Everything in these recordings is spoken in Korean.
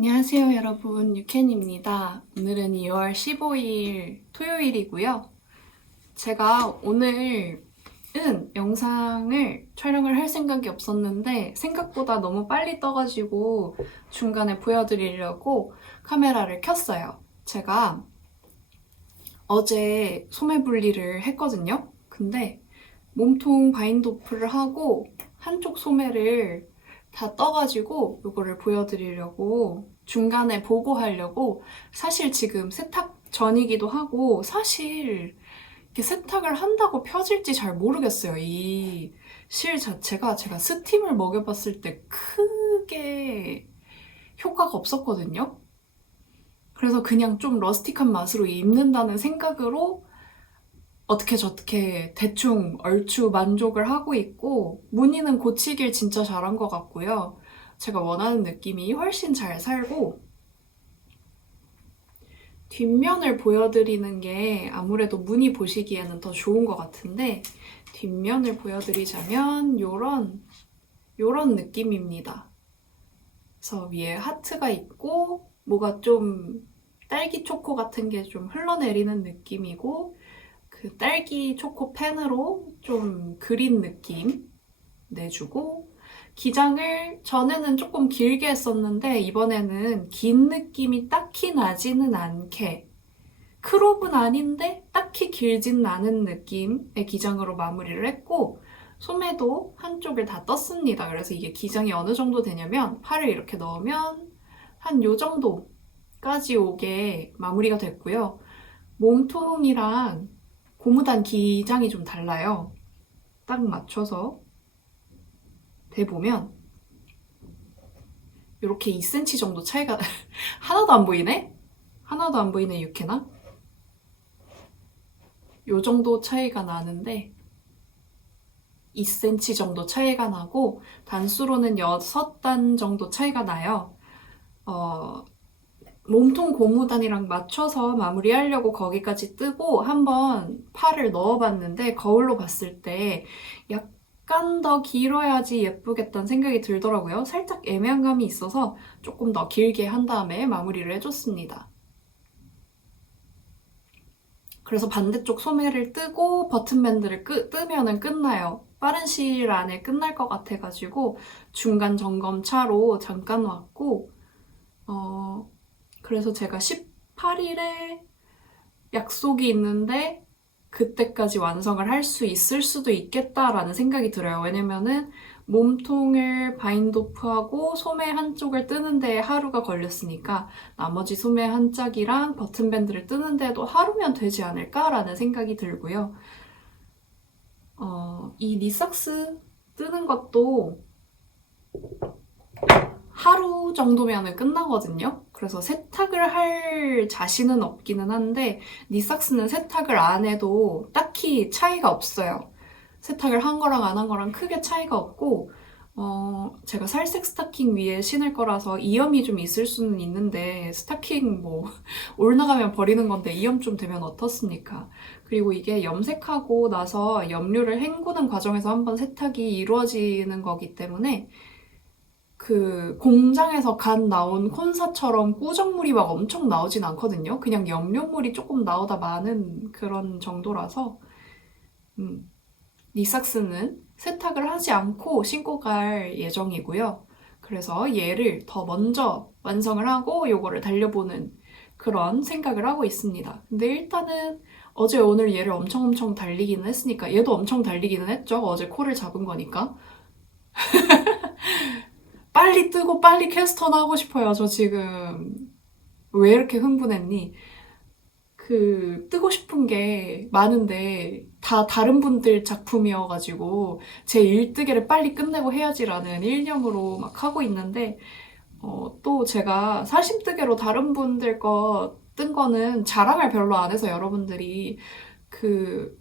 안녕하세요, 여러분. 유캔입니다. 오늘은 2월 15일 토요일이고요. 제가 오늘은 영상을 촬영을 할 생각이 없었는데 생각보다 너무 빨리 떠가지고 중간에 보여드리려고 카메라를 켰어요. 제가 어제 소매 분리를 했거든요. 근데 몸통 바인드 오프를 하고 한쪽 소매를 다 떠가지고 이거를 보여드리려고 중간에 보고하려고. 사실 지금 세탁 전이기도 하고 사실 이렇게 세탁을 한다고 펴질지 잘 모르겠어요. 이 실 자체가 제가 스팀을 먹여봤을 때 크게 효과가 없었거든요. 그래서 그냥 좀 러스틱한 맛으로 입는다는 생각으로 어떻게 저렇게 대충 얼추 만족을 하고 있고, 무늬는 고치길 진짜 잘한 것 같고요. 제가 원하는 느낌이 훨씬 잘 살고, 뒷면을 보여드리는 게 아무래도 무늬 보시기에는 더 좋은 것 같은데, 뒷면을 보여드리자면 요런 느낌입니다. 그래서 위에 하트가 있고 뭐가 좀 딸기 초코 같은 게 좀 흘러내리는 느낌이고, 그 딸기 초코 펜으로 좀 그린 느낌 내주고, 기장을 전에는 조금 길게 했었는데 이번에는 긴 느낌이 딱히 나지는 않게, 크롭은 아닌데 딱히 길진 않은 느낌의 기장으로 마무리를 했고, 소매도 한쪽을 다 떴습니다. 그래서 이게 기장이 어느 정도 되냐면 팔을 이렇게 넣으면 한 요 정도까지 오게 마무리가 됐고요. 몸통이랑 고무단 기장이 좀 달라요. 딱 맞춰서 대보면 이렇게 2cm 정도 차이가 하나도 안 보이네? 하나도 안 보이네, 유캐나? 요 정도 차이가 나는데 2cm 정도 차이가 나고, 단수로는 6단 정도 차이가 나요. 몸통 고무단이랑 맞춰서 마무리하려고 거기까지 뜨고 한번 팔을 넣어봤는데, 거울로 봤을 때 약간 더 길어야지 예쁘겠다는 생각이 들더라고요. 살짝 애매한 감이 있어서 조금 더 길게 한 다음에 마무리를 해줬습니다. 그래서 반대쪽 소매를 뜨고 버튼밴드를 뜨면은 끝나요. 빠른 시일 안에 끝날 것 같아가지고 중간 점검차로 잠깐 왔고, 그래서 제가 18일에 약속이 있는데 그때까지 완성을 할 수 있을 수도 있겠다라는 생각이 들어요. 왜냐면은 몸통을 바인드오프하고 소매 한쪽을 뜨는데 하루가 걸렸으니까 나머지 소매 한 짝이랑 버튼밴드를 뜨는데도 하루면 되지 않을까라는 생각이 들고요. 이 니삭스 뜨는 것도 하루 정도면 끝나거든요. 그래서 세탁을 할 자신은 없기는 한데, 니삭스는 세탁을 안 해도 딱히 차이가 없어요. 세탁을 한 거랑 안 한 거랑 크게 차이가 없고, 제가 살색 스타킹 위에 신을 거라서 이염이 좀 있을 수는 있는데, 스타킹 뭐 올 나가면 버리는 건데 이염 좀 되면 어떻습니까? 그리고 이게 염색하고 나서 염료를 헹구는 과정에서 한번 세탁이 이루어지는 거기 때문에, 그 공장에서 갓 나온 콘사처럼 꾸정물이 막 엄청 나오진 않거든요. 그냥 염료물이 조금 나오다 마는 그런 정도라서, 니삭스는 세탁을 하지 않고 신고 갈 예정이고요. 그래서 얘를 더 먼저 완성을 하고 요거를 달려보는 그런 생각을 하고 있습니다. 근데 일단은 어제 오늘 얘를 엄청 달리기는 했으니까, 얘도 엄청 달리기는 했죠. 어제 코를 잡은 거니까. 빨리 뜨고 빨리 캐스턴 하고 싶어요. 저 지금 왜 이렇게 흥분했니? 뜨고 싶은 게 많은데 다 다른 분들 작품이어가지고 제 일뜨개를 빨리 끝내고 해야지라는 일념으로 막 하고 있는데, 또 제가 사심뜨개로 다른 분들 거 뜬 거는 자랑을 별로 안 해서 여러분들이, 그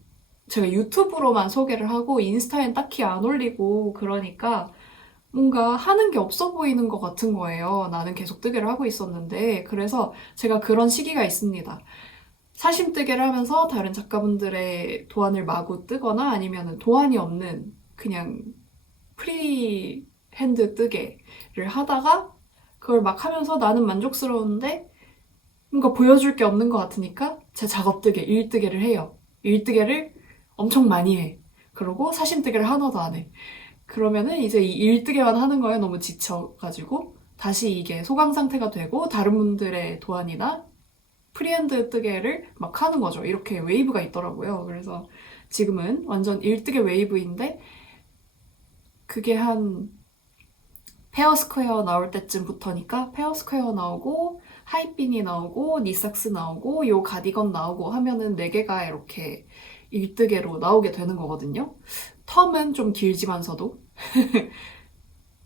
제가 유튜브로만 소개를 하고 인스타엔 딱히 안 올리고 그러니까 뭔가 하는 게 없어 보이는 것 같은 거예요. 나는 계속 뜨개를 하고 있었는데. 그래서 제가 그런 시기가 있습니다. 사심뜨개를 하면서 다른 작가분들의 도안을 마구 뜨거나, 아니면 도안이 없는 그냥 프리핸드 뜨개를 하다가 그걸 막 하면서 나는 만족스러운데 뭔가 보여줄 게 없는 것 같으니까 제 작업뜨개, 일뜨개를 해요. 일뜨개를 엄청 많이 해. 그러고 사심뜨개를 하나도 안 해. 그러면은 이제 이 일뜨개만 하는 거에 너무 지쳐가지고 다시 이게 소강 상태가 되고 다른 분들의 도안이나 프리핸드 뜨개를 막 하는 거죠. 이렇게 웨이브가 있더라고요. 그래서 지금은 완전 일뜨개 웨이브인데 그게 한 페어 스퀘어 나올 때쯤부터니까 페어 스퀘어 나오고 하이핀이 나오고 니삭스 나오고 요 가디건 나오고 하면은 4개가 이렇게 일뜨개로 나오게 되는 거거든요. 텀은 좀 길지만서도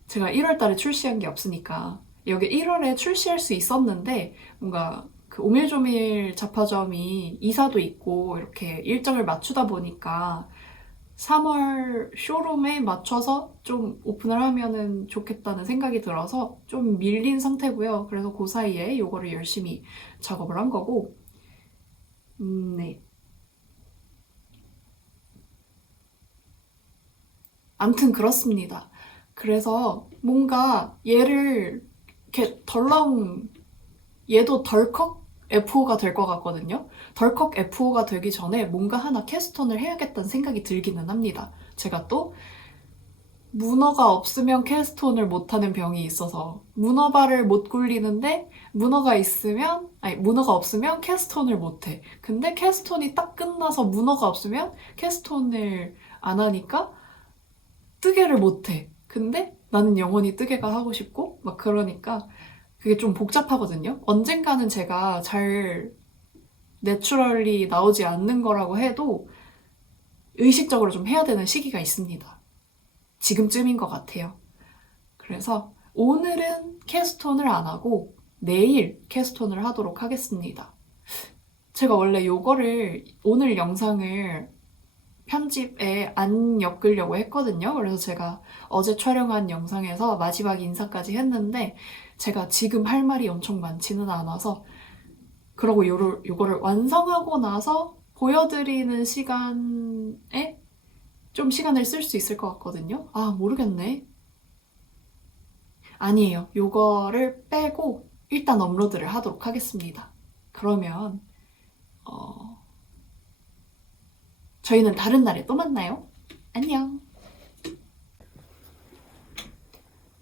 제가 1월 달에 출시한 게 없으니까 여기 1월에 출시할 수 있었는데 뭔가 그 오밀조밀 잡화점이 이사도 있고 이렇게 일정을 맞추다 보니까 3월 쇼룸에 맞춰서 좀 오픈을 하면은 좋겠다는 생각이 들어서 좀 밀린 상태고요. 그래서 그 사이에 요거를 열심히 작업을 한 거고, 네. 암튼 그렇습니다. 그래서 뭔가 얘를 이렇게 덜렁 얘도 덜컥 F5가 될 것 같거든요. 덜컥 F5가 되기 전에 뭔가 하나 캐스톤을 해야겠다는 생각이 들기는 합니다. 제가 또 문어가 없으면 캐스톤을 못하는 병이 있어서 문어발을 못 굴리는데 문어가 없으면 캐스톤을 못해. 근데 캐스톤이 딱 끝나서 문어가 없으면 캐스톤을 안 하니까 뜨개를 못해. 근데 나는 영원히 뜨개가 하고 싶고 막 그러니까 그게 좀 복잡하거든요. 언젠가는 제가 잘 내추럴리 나오지 않는 거라고 해도 의식적으로 좀 해야 되는 시기가 있습니다. 지금쯤인 것 같아요. 그래서 오늘은 캐스톤을 안 하고 내일 캐스톤을 하도록 하겠습니다. 제가 원래 요거를 오늘 영상을 편집에 안 엮으려고 했거든요. 그래서 제가 어제 촬영한 영상에서 마지막 인사까지 했는데 제가 지금 할 말이 엄청 많지는 않아서 그러고 요거를 완성하고 나서 보여드리는 시간에 좀 시간을 쓸 수 있을 것 같거든요. 아, 모르겠네. 아니에요. 요거를 빼고 일단 업로드를 하도록 하겠습니다. 그러면 저희는 다른 날에 또 만나요. 안녕.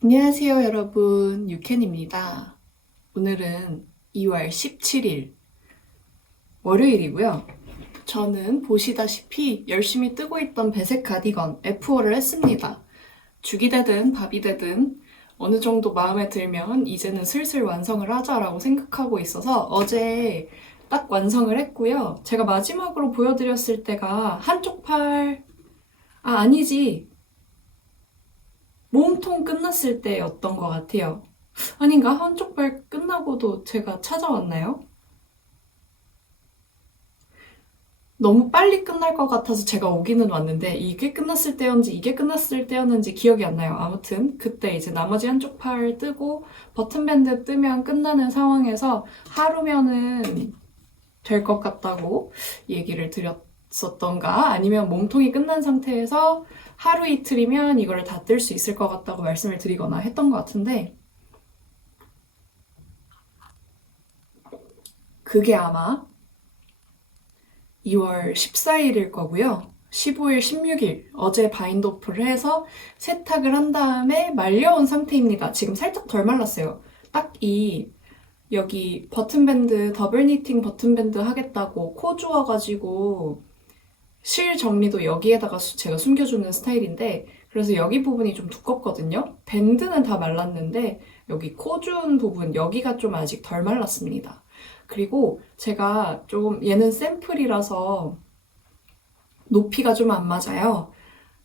안녕하세요, 여러분. 유캔입니다. 오늘은 2월 17일 월요일이고요. 저는 보시다시피 열심히 뜨고 있던 배색 가디건 F5를 했습니다. 죽이 되든 밥이 되든 어느 정도 마음에 들면 이제는 슬슬 완성을 하자라고 생각하고 있어서 어제 딱 완성을 했고요. 제가 마지막으로 보여드렸을 때가 한쪽 팔, 아니지. 몸통 끝났을 때였던 것 같아요. 아닌가? 한쪽 팔 끝나고도 제가 찾아왔나요? 너무 빨리 끝날 것 같아서 제가 오기는 왔는데 이게 끝났을 때였는지 이게 끝났을 때였는지 기억이 안 나요. 아무튼 그때 이제 나머지 한쪽 팔 뜨고 버튼밴드 뜨면 끝나는 상황에서 하루면은 될 것 같다고 얘기를 드렸었던가 아니면 몸통이 끝난 상태에서 하루 이틀이면 이거를 다 뜰 수 있을 것 같다고 말씀을 드리거나 했던 것 같은데 그게 아마 2월 14일일 거고요. 15일, 16일 어제 바인드 오프를 해서 세탁을 한 다음에 말려온 상태입니다. 지금 살짝 덜 말랐어요. 딱 여기 버튼밴드, 더블 니팅 버튼밴드 하겠다고 코 주워가지고 실 정리도 여기에다가 제가 숨겨주는 스타일인데 그래서 여기 부분이 좀 두껍거든요. 밴드는 다 말랐는데 여기 코 준 부분 여기가 좀 아직 덜 말랐습니다. 그리고 제가 좀 얘는 샘플이라서 높이가 좀 안 맞아요.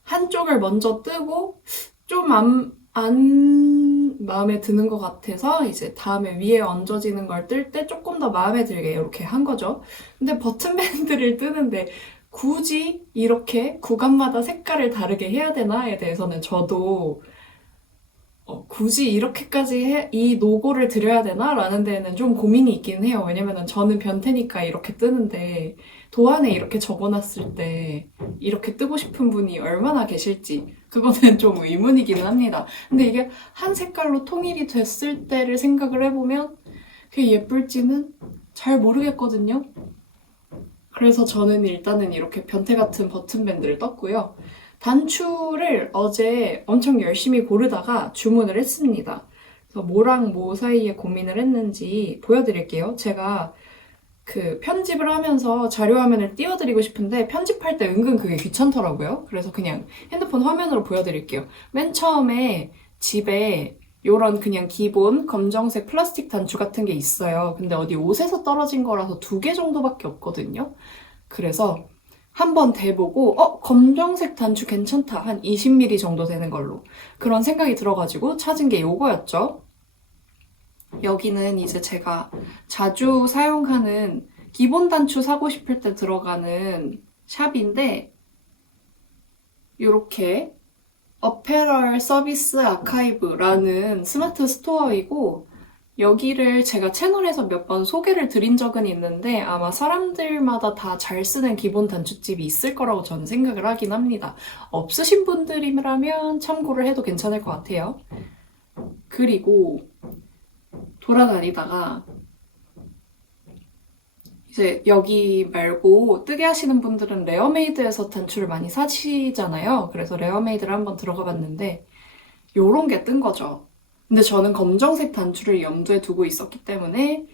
한쪽을 먼저 뜨고 좀 안 마음에 드는 것 같아서 이제 다음에 위에 얹어지는 걸 뜰 때 조금 더 마음에 들게 이렇게 한 거죠. 근데 버튼밴드를 뜨는데 굳이 이렇게 구간마다 색깔을 다르게 해야 되나에 대해서는 저도 굳이 이렇게까지 이 노고를 들여야 되나? 라는 데는 좀 고민이 있긴 해요. 왜냐면은 저는 변태니까 이렇게 뜨는데 도안에 이렇게 적어놨을 때 이렇게 뜨고 싶은 분이 얼마나 계실지 그거는 좀 의문이기는 합니다. 근데 이게 한 색깔로 통일이 됐을 때를 생각을 해보면 그게 예쁠지는 잘 모르겠거든요. 그래서 저는 일단은 이렇게 변태 같은 버튼밴드를 떴고요. 단추를 어제 엄청 열심히 고르다가 주문을 했습니다. 그래서 뭐랑 뭐 사이에 고민을 했는지 보여드릴게요. 제가 그 편집을 하면서 자료 화면을 띄워드리고 싶은데 편집할 때 은근 그게 귀찮더라고요. 그래서 그냥 핸드폰 화면으로 보여드릴게요. 맨 처음에 집에 요런 그냥 기본 검정색 플라스틱 단추 같은 게 있어요. 근데 어디 옷에서 떨어진 거라서 2개 정도밖에 없거든요. 그래서 한번 대보고 검정색 단추 괜찮다. 한 20mm 정도 되는 걸로. 그런 생각이 들어가지고 찾은 게 요거였죠. 여기는 이제 제가 자주 사용하는 기본 단추 사고 싶을 때 들어가는 샵인데 이렇게 어페럴 서비스 아카이브라는 스마트 스토어이고 여기를 제가 채널에서 몇 번 소개를 드린 적은 있는데 아마 사람들마다 다 잘 쓰는 기본 단추집이 있을 거라고 저는 생각을 하긴 합니다. 없으신 분들이라면 참고를 해도 괜찮을 것 같아요. 그리고 돌아다니다가 이제 여기 말고 뜨게 하시는 분들은 레어메이드에서 단추를 많이 사시잖아요. 그래서 레어메이드를 한번 들어가 봤는데 요런 게 뜬 거죠. 근데 저는 검정색 단추를 염두에 두고 있었기 때문에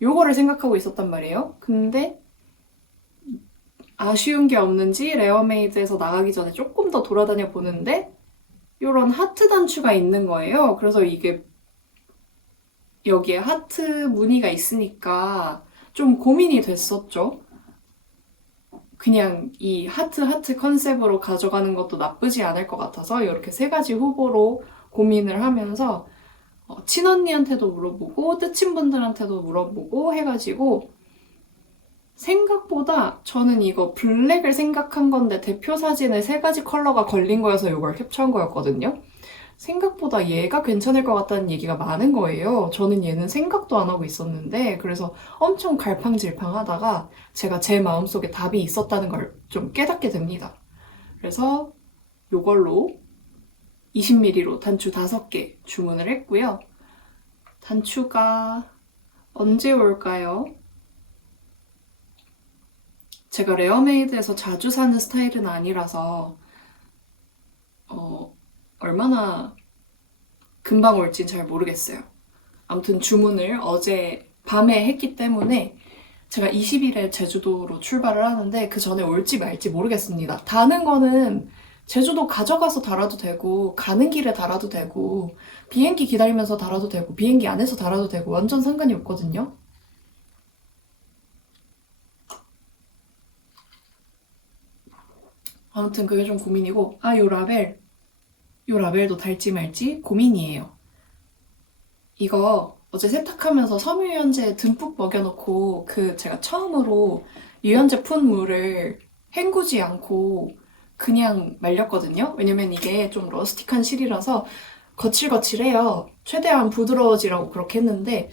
요거를 생각하고 있었단 말이에요. 근데 아쉬운 게 없는지 레어메이드에서 나가기 전에 조금 더 돌아다녀 보는데 요런 하트 단추가 있는 거예요. 그래서 이게 여기에 하트 무늬가 있으니까 좀 고민이 됐었죠. 그냥 이 하트 컨셉으로 가져가는 것도 나쁘지 않을 것 같아서 이렇게 3가지 후보로 고민을 하면서 친언니한테도 물어보고 뜻친 분들한테도 물어보고 해가지고 생각보다 저는 이거 블랙을 생각한 건데 대표 사진에 3가지 컬러가 걸린 거여서 이걸 캡처한 거였거든요. 생각보다 얘가 괜찮을 것 같다는 얘기가 많은 거예요. 저는 얘는 생각도 안 하고 있었는데 그래서 엄청 갈팡질팡 하다가 제가 제 마음속에 답이 있었다는 걸 좀 깨닫게 됩니다. 그래서 이걸로 20mm로 단추 5개 주문을 했고요. 단추가 언제 올까요? 제가 레어메이드에서 자주 사는 스타일은 아니라서 얼마나 금방 올진 잘 모르겠어요. 아무튼 주문을 어제 밤에 했기 때문에 제가 20일에 제주도로 출발을 하는데 그 전에 올지 말지 모르겠습니다. 다는 거는 제주도 가져가서 달아도 되고 가는 길에 달아도 되고 비행기 기다리면서 달아도 되고 비행기 안에서 달아도 되고 완전 상관이 없거든요. 아무튼 그게 좀 고민이고 요 라벨도 달지 말지 고민이에요. 이거 어제 세탁하면서 섬유유연제 듬뿍 먹여놓고 그 제가 처음으로 유연제 푼 물을 헹구지 않고 그냥 말렸거든요. 왜냐면 이게 좀 러스틱한 실이라서 거칠거칠해요. 최대한 부드러워지라고 그렇게 했는데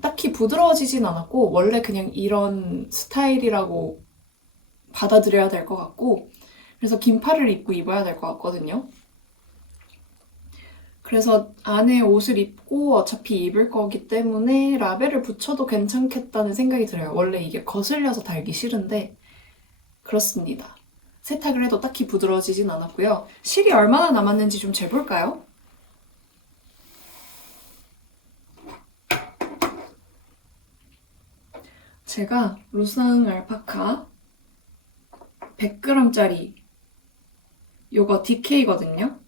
딱히 부드러워지진 않았고 원래 그냥 이런 스타일이라고 받아들여야 될 것 같고 그래서 긴팔을 입고 입어야 될 것 같거든요. 그래서 안에 옷을 입고 어차피 입을 거기 때문에 라벨을 붙여도 괜찮겠다는 생각이 들어요. 원래 이게 거슬려서 달기 싫은데 그렇습니다. 세탁을 해도 딱히 부드러워지진 않았고요. 실이 얼마나 남았는지 좀 재볼까요? 제가 루상 알파카 100g짜리 요거 DK거든요.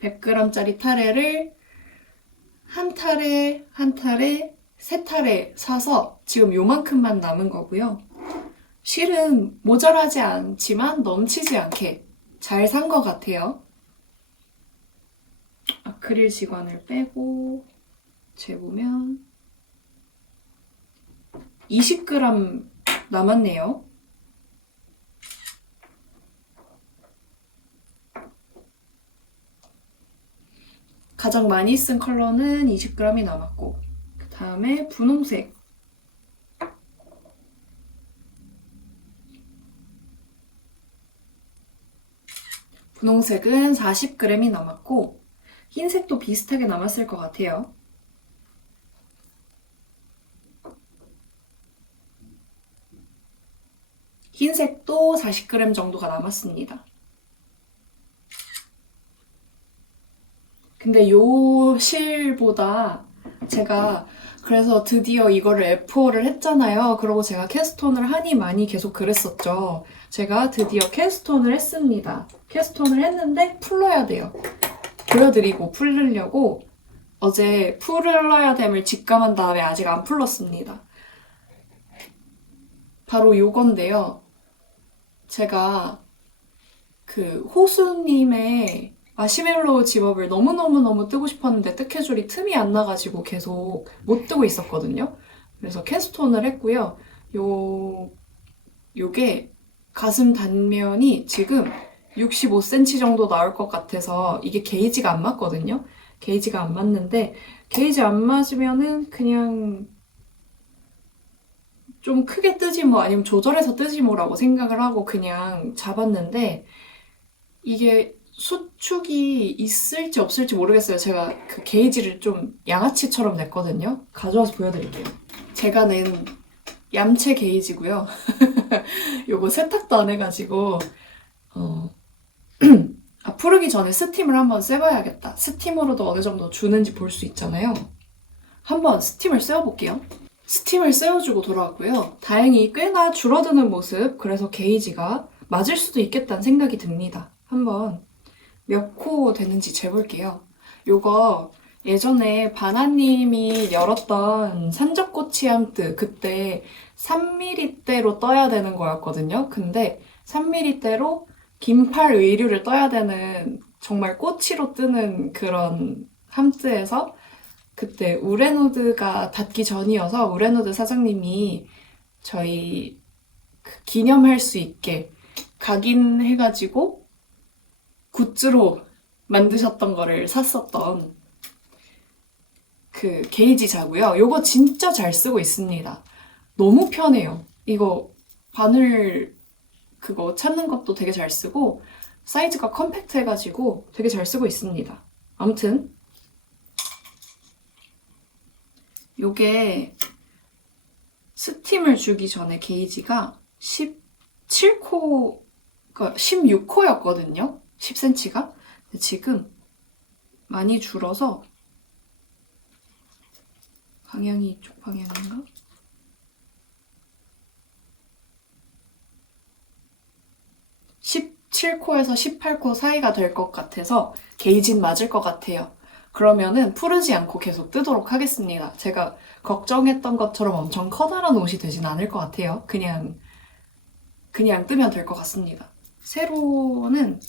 100g짜리 타레를 한 타레, 3타레 사서 지금 요만큼만 남은 거고요. 실은 모자라지 않지만 넘치지 않게 잘 산 것 같아요. 아크릴 지관을 빼고 재보면 20g 남았네요. 가장 많이 쓴 컬러는 20g이 남았고 그 다음에 분홍색 분홍색은 40g이 남았고 흰색도 비슷하게 남았을 것 같아요. 흰색도 40g 정도가 남았습니다. 근데 요 실보다 제가 그래서 드디어 이거를 F4를 했잖아요. 그러고 제가 캐스톤을 하니 많이 계속 그랬었죠. 제가 드디어 캐스톤을 했습니다. 캐스톤을 했는데 풀러야 돼요. 보여드리고 풀려고 어제 풀러야 됨을 직감한 다음에 아직 안 풀렀습니다. 바로 요건데요. 제가 그 호수님의 마시멜로우 집업을 너무너무너무 뜨고 싶었는데 뜨개줄이 틈이 안 나가지고 계속 못 뜨고 있었거든요. 그래서 캐스톤을 했고요. 요게 가슴 단면이 지금 65cm 정도 나올 것 같아서 이게 게이지가 안 맞거든요. 게이지가 안 맞는데 게이지 안 맞으면은 그냥 좀 크게 뜨지 뭐 아니면 조절해서 뜨지 뭐라고 생각을 하고 그냥 잡았는데 이게 수축이 있을지 없을지 모르겠어요. 제가 그 게이지를 좀 양아치처럼 냈거든요. 가져와서 보여드릴게요. 제가 낸 얌체 게이지고요. 요거 세탁도 안 해가지고 푸르기 전에 스팀을 한번 쐬봐야겠다. 스팀으로도 어느 정도 주는지 볼 수 있잖아요. 한번 스팀을 쐬어볼게요. 스팀을 쐬어주고 돌아왔고요. 다행히 꽤나 줄어드는 모습, 그래서 게이지가 맞을 수도 있겠다는 생각이 듭니다. 한번 몇 코 되는지 재볼게요. 요거 예전에 바나님이 열었던 산적꼬치암뜨 그때 3mm대로 떠야 되는 거였거든요. 근데 3mm대로 긴팔 의류를 떠야 되는 정말 꼬치로 뜨는 그런 함뜨에서 그때 우레노드가 닫기 전이어서 우레노드 사장님이 저희 기념할 수 있게 각인해가지고 굿즈로 만드셨던 거를 샀었던 그 게이지 자고요. 요거 진짜 잘 쓰고 있습니다. 너무 편해요. 이거 바늘 그거 찾는 것도 되게 잘 쓰고 사이즈가 컴팩트해가지고 되게 잘 쓰고 있습니다. 아무튼 요게 스팀을 주기 전에 게이지가 17코, 그러니까 16코였거든요. 10cm가. 지금 많이 줄어서 방향이 이쪽 방향인가? (17코에서 18코) 사이가 될 것 같아서 게이지는 맞을 것 같아요. 그러면은 풀지 않고 계속 뜨도록 하겠습니다. 제가 걱정했던 것처럼 엄청 커다란 옷이 되진 않을 것 같아요. 그냥 뜨면 될 것 같습니다. 세로는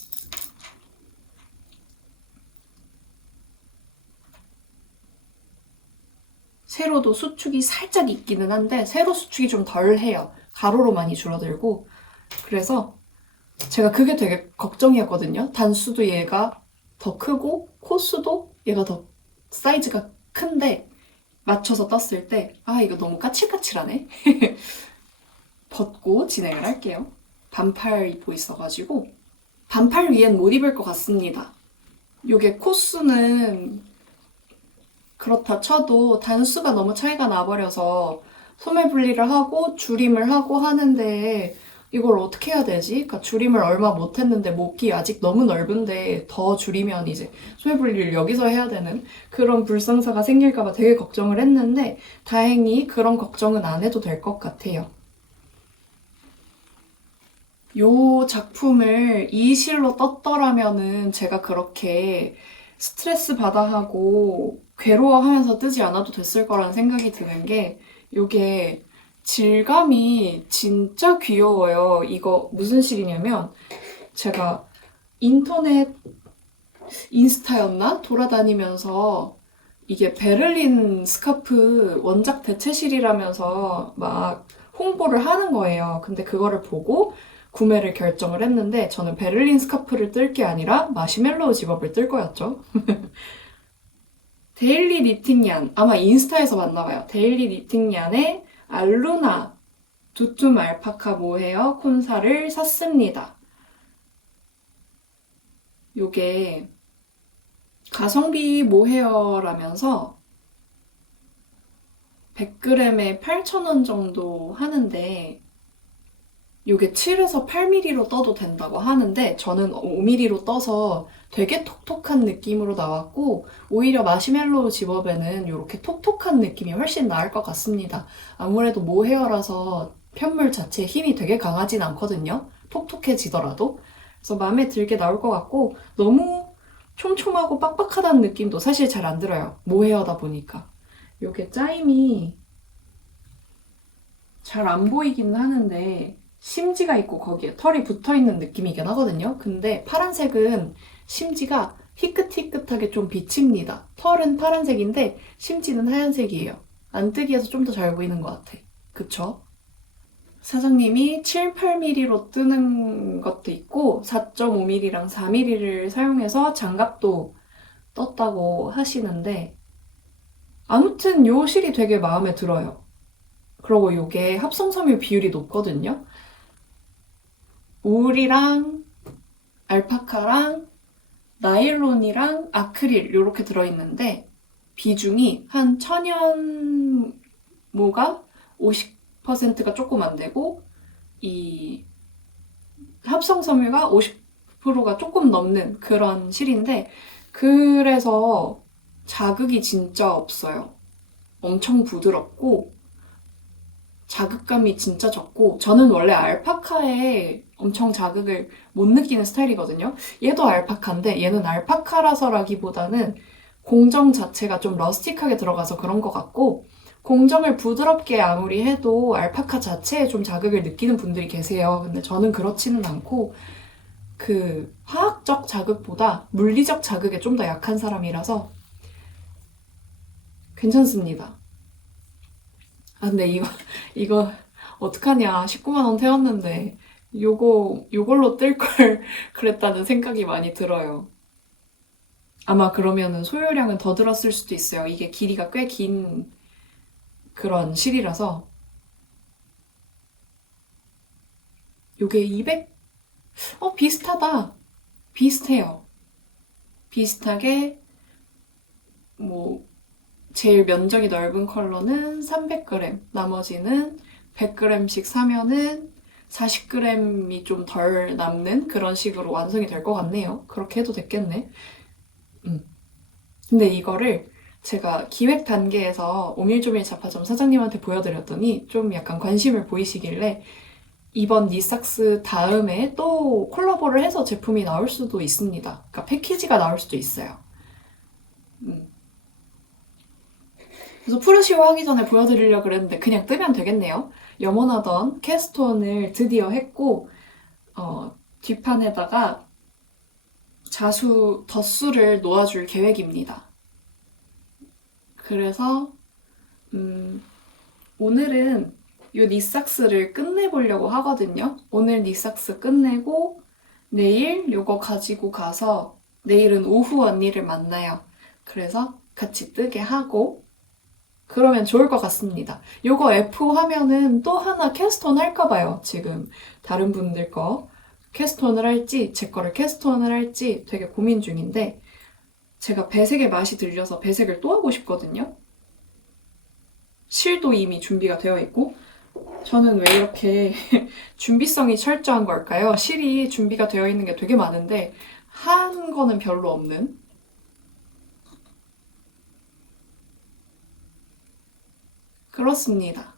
세로도 수축이 살짝 있기는 한데 세로 수축이 좀 덜해요. 가로로 많이 줄어들고 그래서 제가 그게 되게 걱정이었거든요. 단수도 얘가 더 크고 코수도 얘가 더 사이즈가 큰데 맞춰서 떴을 때 이거 너무 까칠까칠하네. 벗고 진행을 할게요. 반팔 입고 있어가지고 반팔 위엔 못 입을 것 같습니다. 요게 코수는 그렇다 쳐도 단수가 너무 차이가 나버려서 소매 분리를 하고 줄임을 하고 하는데 이걸 어떻게 해야 되지? 그러니까 줄임을 얼마 못했는데 목이 아직 너무 넓은데 더 줄이면 이제 소매 분리를 여기서 해야 되는 그런 불상사가 생길까봐 되게 걱정을 했는데 다행히 그런 걱정은 안 해도 될 것 같아요. 요 작품을 이 실로 떴더라면은 제가 그렇게 스트레스 받아 하고 괴로워하면서 뜨지 않아도 됐을 거라는 생각이 드는 게 요게 질감이 진짜 귀여워요. 이거 무슨 실이냐면 제가 인터넷 인스타였나? 돌아다니면서 이게 베를린 스카프 원작 대체실이라면서 막 홍보를 하는 거예요. 근데 그거를 보고 구매를 결정을 했는데 저는 베를린 스카프를 뜰 게 아니라 마시멜로우 집업을 뜰 거였죠. 데일리 니팅얀, 아마 인스타에서 만나봐요. 데일리 니팅얀의 알루나 두툼 알파카 모헤어 콘사를 샀습니다. 요게 가성비 모헤어라면서 100g에 8,000원 정도 하는데 요게 7에서 8mm로 떠도 된다고 하는데 저는 5mm로 떠서 되게 톡톡한 느낌으로 나왔고 오히려 마시멜로우 집업에는 이렇게 톡톡한 느낌이 훨씬 나을 것 같습니다. 아무래도 모헤어라서 편물 자체에 힘이 되게 강하진 않거든요. 톡톡해지더라도. 그래서 마음에 들게 나올 것 같고 너무 촘촘하고 빡빡하다는 느낌도 사실 잘 안 들어요. 모헤어다 보니까. 요게 짜임이 잘 안 보이기는 하는데 심지가 있고 거기에 털이 붙어있는 느낌이긴 하거든요. 근데 파란색은 심지가 희끗희끗하게 좀 비칩니다. 털은 파란색인데 심지는 하얀색이에요. 안뜨기에서 좀 더 잘 보이는 것 같아. 그쵸? 사장님이 7, 8mm로 뜨는 것도 있고 4.5mm랑 4mm를 사용해서 장갑도 떴다고 하시는데 아무튼 요 실이 되게 마음에 들어요. 그리고 요게 합성섬유 비율이 높거든요. 울이랑 알파카랑 나일론이랑 아크릴 이렇게 들어있는데 비중이 한 천연모가 50%가 조금 안 되고 이 합성섬유가 50%가 조금 넘는 그런 실인데 그래서 자극이 진짜 없어요. 엄청 부드럽고 자극감이 진짜 적고 저는 원래 알파카에 엄청 자극을 못 느끼는 스타일이거든요. 얘도 알파카인데 얘는 알파카라서라기보다는 공정 자체가 좀 러스틱하게 들어가서 그런 것 같고 공정을 부드럽게 아무리 해도 알파카 자체에 좀 자극을 느끼는 분들이 계세요. 근데 저는 그렇지는 않고 그 화학적 자극보다 물리적 자극에 좀 더 약한 사람이라서 괜찮습니다. 아, 근데 이거 어떡하냐. 19만 원 태웠는데 요걸로 뜰 걸 그랬다는 생각이 많이 들어요. 아마 그러면은 소요량은 더 들었을 수도 있어요. 이게 길이가 꽤 긴 그런 실이라서. 요게 200, 비슷하다. 비슷해요. 비슷하게, 뭐, 제일 면적이 넓은 컬러는 300g, 나머지는 100g씩 사면은 40g이 좀 덜 남는 그런 식으로 완성이 될 것 같네요. 그렇게 해도 됐겠네. 근데 이거를 제가 기획 단계에서 오밀조밀 잡화점 사장님한테 보여드렸더니 좀 약간 관심을 보이시길래 이번 니삭스 다음에 또 콜라보를 해서 제품이 나올 수도 있습니다. 그러니까 패키지가 나올 수도 있어요. 그래서 프르시오 하기 전에 보여드리려고 그랬는데 그냥 뜨면 되겠네요. 염원하던 캐스톤을 드디어 했고 뒷판에다가 덧수를 놓아줄 계획입니다. 그래서 오늘은 이 니삭스를 끝내보려고 하거든요. 오늘 니삭스 끝내고 내일 요거 가지고 가서 내일은 오후 언니를 만나요. 그래서 같이 뜨게 하고 그러면 좋을 것 같습니다. 요거 F 하면은 또 하나 캐스톤 할까봐요. 지금 다른 분들 거 캐스톤을 할지 제 거를 캐스톤을 할지 되게 고민 중인데 제가 배색의 맛이 들려서 배색을 또 하고 싶거든요. 실도 이미 준비가 되어 있고 저는 왜 이렇게 준비성이 철저한 걸까요? 실이 준비가 되어 있는 게 되게 많은데 한 거는 별로 없는 그렇습니다.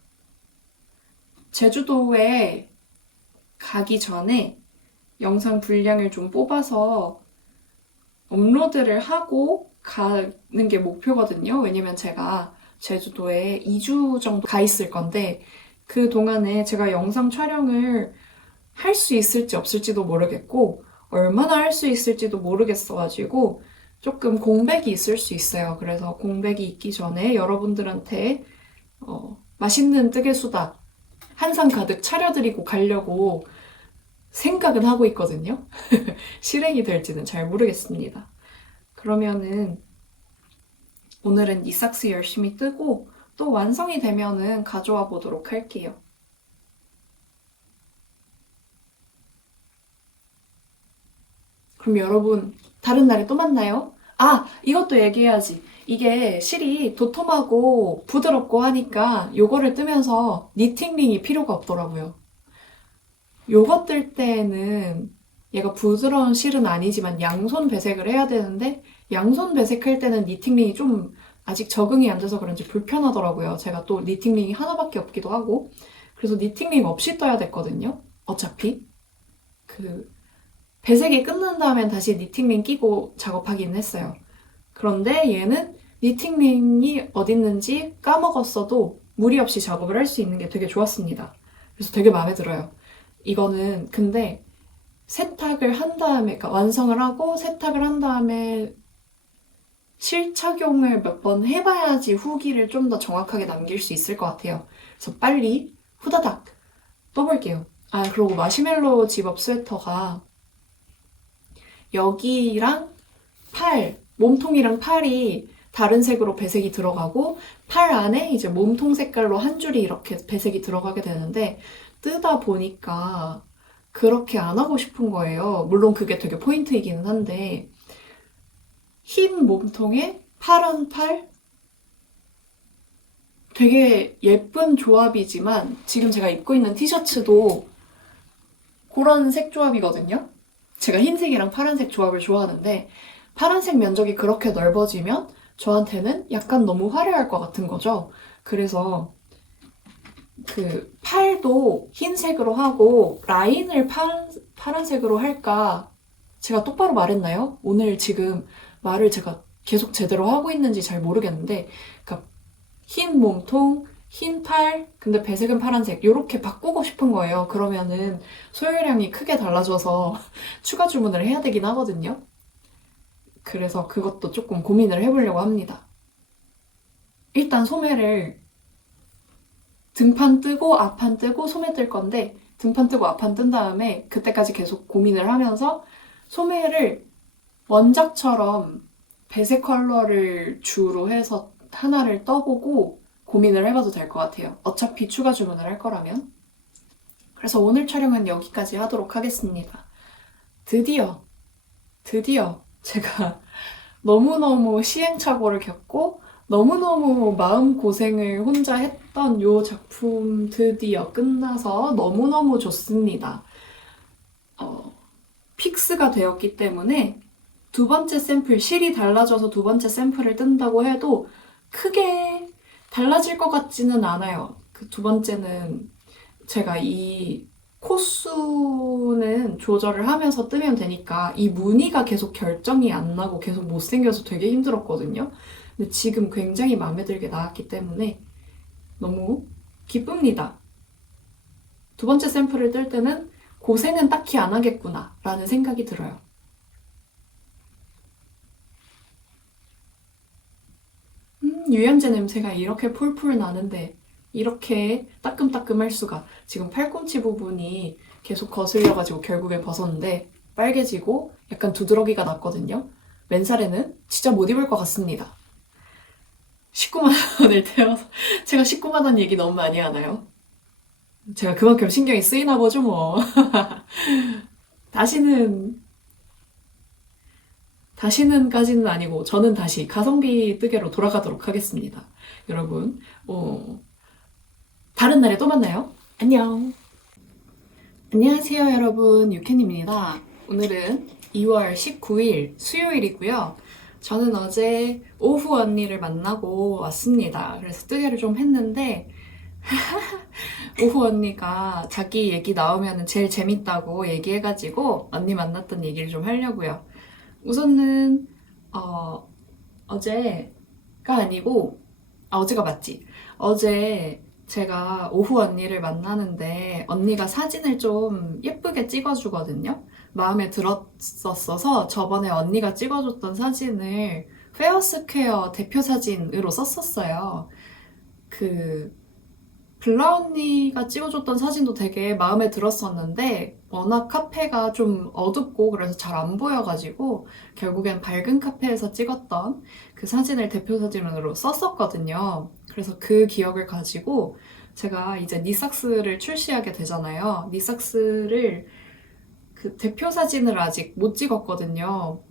제주도에 가기 전에 영상 분량을 좀 뽑아서 업로드를 하고 가는 게 목표거든요. 왜냐면 제가 제주도에 2주 정도 가 있을 건데 그 동안에 제가 영상 촬영을 할 수 있을지 없을지도 모르겠고 얼마나 할 수 있을지도 모르겠어가지고 조금 공백이 있을 수 있어요. 그래서 공백이 있기 전에 여러분들한테 맛있는 뜨개수다 한 상 가득 차려드리고 가려고 생각은 하고 있거든요. 실행이 될지는 잘 모르겠습니다. 그러면은 오늘은 니삭스 열심히 뜨고 또 완성이 되면은 가져와 보도록 할게요. 그럼 여러분 다른 날에 또 만나요. 아, 이것도 얘기해야지. 이게 실이 도톰하고 부드럽고 하니까 요거를 뜨면서 니팅링이 필요가 없더라고요. 요거 뜰 때는 얘가 부드러운 실은 아니지만 양손 배색을 해야 되는데 양손 배색할 때는 니팅링이 좀 아직 적응이 안 돼서 그런지 불편하더라고요. 제가 또 니팅링이 하나밖에 없기도 하고 그래서 니팅링 없이 떠야 됐거든요. 어차피 그 배색이 끝난 다음엔 다시 니팅링 끼고 작업하기는 했어요. 그런데 얘는 니팅링이 어딨는지 까먹었어도 무리 없이 작업을 할 수 있는 게 되게 좋았습니다. 그래서 되게 마음에 들어요. 이거는 근데 세탁을 한 다음에, 그러니까 완성을 하고 세탁을 한 다음에 실착용을 몇 번 해봐야지 후기를 좀 더 정확하게 남길 수 있을 것 같아요. 그래서 빨리 후다닥 떠볼게요. 아, 그리고 마시멜로 집업 스웨터가 여기랑 몸통이랑 팔이 다른 색으로 배색이 들어가고 팔 안에 이제 몸통 색깔로 한 줄이 이렇게 배색이 들어가게 되는데 뜨다 보니까 그렇게 안 하고 싶은 거예요. 물론 그게 되게 포인트이기는 한데 흰 몸통에 파란 팔 되게 예쁜 조합이지만 지금 제가 입고 있는 티셔츠도 그런 색 조합이거든요. 제가 흰색이랑 파란색 조합을 좋아하는데 파란색 면적이 그렇게 넓어지면 저한테는 약간 너무 화려할 것 같은 거죠. 그래서 그 팔도 흰색으로 하고 라인을 파란색으로 할까? 제가 똑바로 말했나요? 오늘 지금 말을 제가 계속 제대로 하고 있는지 잘 모르겠는데 그러니까 흰 몸통, 흰 팔, 근데 배색은 파란색 이렇게 바꾸고 싶은 거예요. 그러면은 소요량이 크게 달라져서 추가 주문을 해야 되긴 하거든요. 그래서 그것도 조금 고민을 해보려고 합니다. 일단 소매를 등판 뜨고 앞판 뜨고 소매 뜰 건데 등판 뜨고 앞판 뜬 다음에 그때까지 계속 고민을 하면서 소매를 원작처럼 배색 컬러를 주로 해서 하나를 떠보고 고민을 해봐도 될 것 같아요. 어차피 추가 주문을 할 거라면. 그래서 오늘 촬영은 여기까지 하도록 하겠습니다. 드디어 제가 너무너무 시행착오를 겪고 너무너무 마음고생을 혼자 했던 요 작품 드디어 끝나서 너무너무 좋습니다. 픽스가 되었기 때문에 두 번째 샘플, 실이 달라져서 두 번째 샘플을 뜬다고 해도 크게 달라질 것 같지는 않아요. 그 두 번째는 제가 이 코수는 조절을 하면서 뜨면 되니까 이 무늬가 계속 결정이 안 나고 계속 못생겨서 되게 힘들었거든요. 근데 지금 굉장히 마음에 들게 나왔기 때문에 너무 기쁩니다. 두 번째 샘플을 뜰 때는 고생은 딱히 안 하겠구나 라는 생각이 들어요. 유연제 냄새가 이렇게 풀풀 나는데 이렇게 따끔따끔할 수가. 지금 팔꿈치 부분이 계속 거슬려가지고 결국에 벗었는데 빨개지고 약간 두드러기가 났거든요. 맨살에는 진짜 못 입을 것 같습니다. 19만 원을 태워서 제가 19만 원 얘기 너무 많이 하나요? 제가 그만큼 신경이 쓰이나 보죠 뭐. 다시는까지는 아니고 저는 다시 가성비 뜨개로 돌아가도록 하겠습니다. 여러분, 다른 날에 또 만나요. 안녕. 안녕하세요, 여러분. 유캔입니다. 오늘은 2월 19일 수요일이고요. 저는 어제 오후 언니를 만나고 왔습니다. 그래서 뜨개를 좀 했는데 오후 언니가 자기 얘기 나오면 제일 재밌다고 얘기해가지고 언니 만났던 얘기를 좀 하려고요. 우선은 어제가 아니고 어제가 맞지? 어제 제가 오후 언니를 만나는데 언니가 사진을 좀 예쁘게 찍어주거든요. 마음에 들었었어서 저번에 언니가 찍어줬던 사진을 페어스퀘어 대표 사진으로 썼었어요. 그 블라 언니가 찍어줬던 사진도 되게 마음에 들었었는데 워낙 카페가 좀 어둡고 그래서 잘 안 보여가지고 결국엔 밝은 카페에서 찍었던 그 사진을 대표 사진으로 썼었거든요. 그래서 그 기억을 가지고 제가 이제 니삭스를 출시하게 되잖아요. 니삭스를 그 대표 사진을 아직 못 찍었거든요.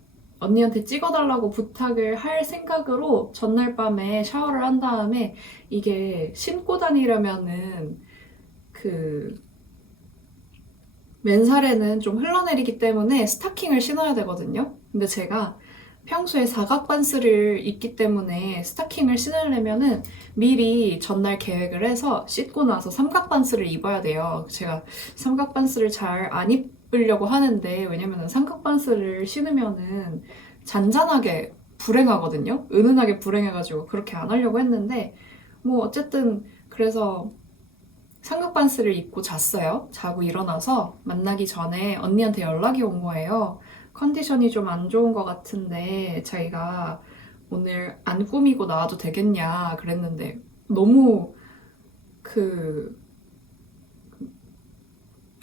언니한테 찍어달라고 부탁을 할 생각으로 전날 밤에 샤워를 한 다음에 이게 신고 다니려면은 그 맨살에는 좀 흘러내리기 때문에 스타킹을 신어야 되거든요. 근데 제가 평소에 사각 반스를 입기 때문에 스타킹을 신으려면은 미리 전날 계획을 해서 씻고 나서 삼각 반스를 입어야 돼요. 제가 삼각 반스를 잘 안 입으려고 하는데 왜냐면은 삼각 반스를 신으면은 잔잔하게 불행하거든요. 은은하게 불행해가지고 그렇게 안 하려고 했는데 뭐 어쨌든 그래서 삼각 반스를 입고 잤어요. 자고 일어나서 만나기 전에 언니한테 연락이 온 거예요. 컨디션이 좀 안 좋은 것 같은데 자기가 오늘 안 꾸미고 나와도 되겠냐 그랬는데 너무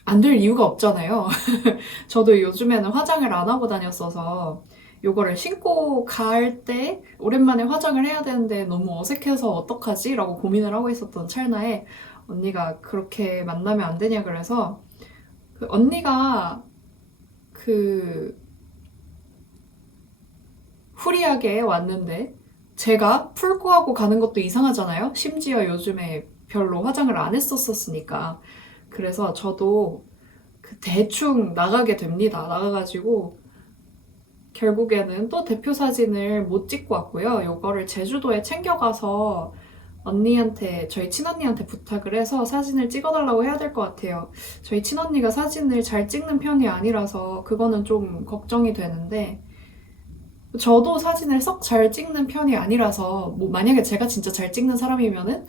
안 될 이유가 없잖아요. 저도 요즘에는 화장을 안 하고 다녔어서 요거를 신고 갈 때 오랜만에 화장을 해야 되는데 너무 어색해서 어떡하지? 라고 고민을 하고 있었던 찰나에 언니가 그렇게 만나면 안 되냐 그래서 언니가 후리하게 왔는데 제가 풀고 하고 가는 것도 이상하잖아요. 심지어 요즘에 별로 화장을 안 했었으니까. 그래서 저도 대충 나가게 됩니다. 나가가지고 결국에는 또 대표 사진을 못 찍고 왔고요. 요거를 제주도에 챙겨가서 언니한테, 저희 친언니한테 부탁을 해서 사진을 찍어달라고 해야 될 것 같아요. 저희 친언니가 사진을 잘 찍는 편이 아니라서 그거는 좀 걱정이 되는데 저도 사진을 썩 잘 찍는 편이 아니라서 뭐 만약에 제가 진짜 잘 찍는 사람이면은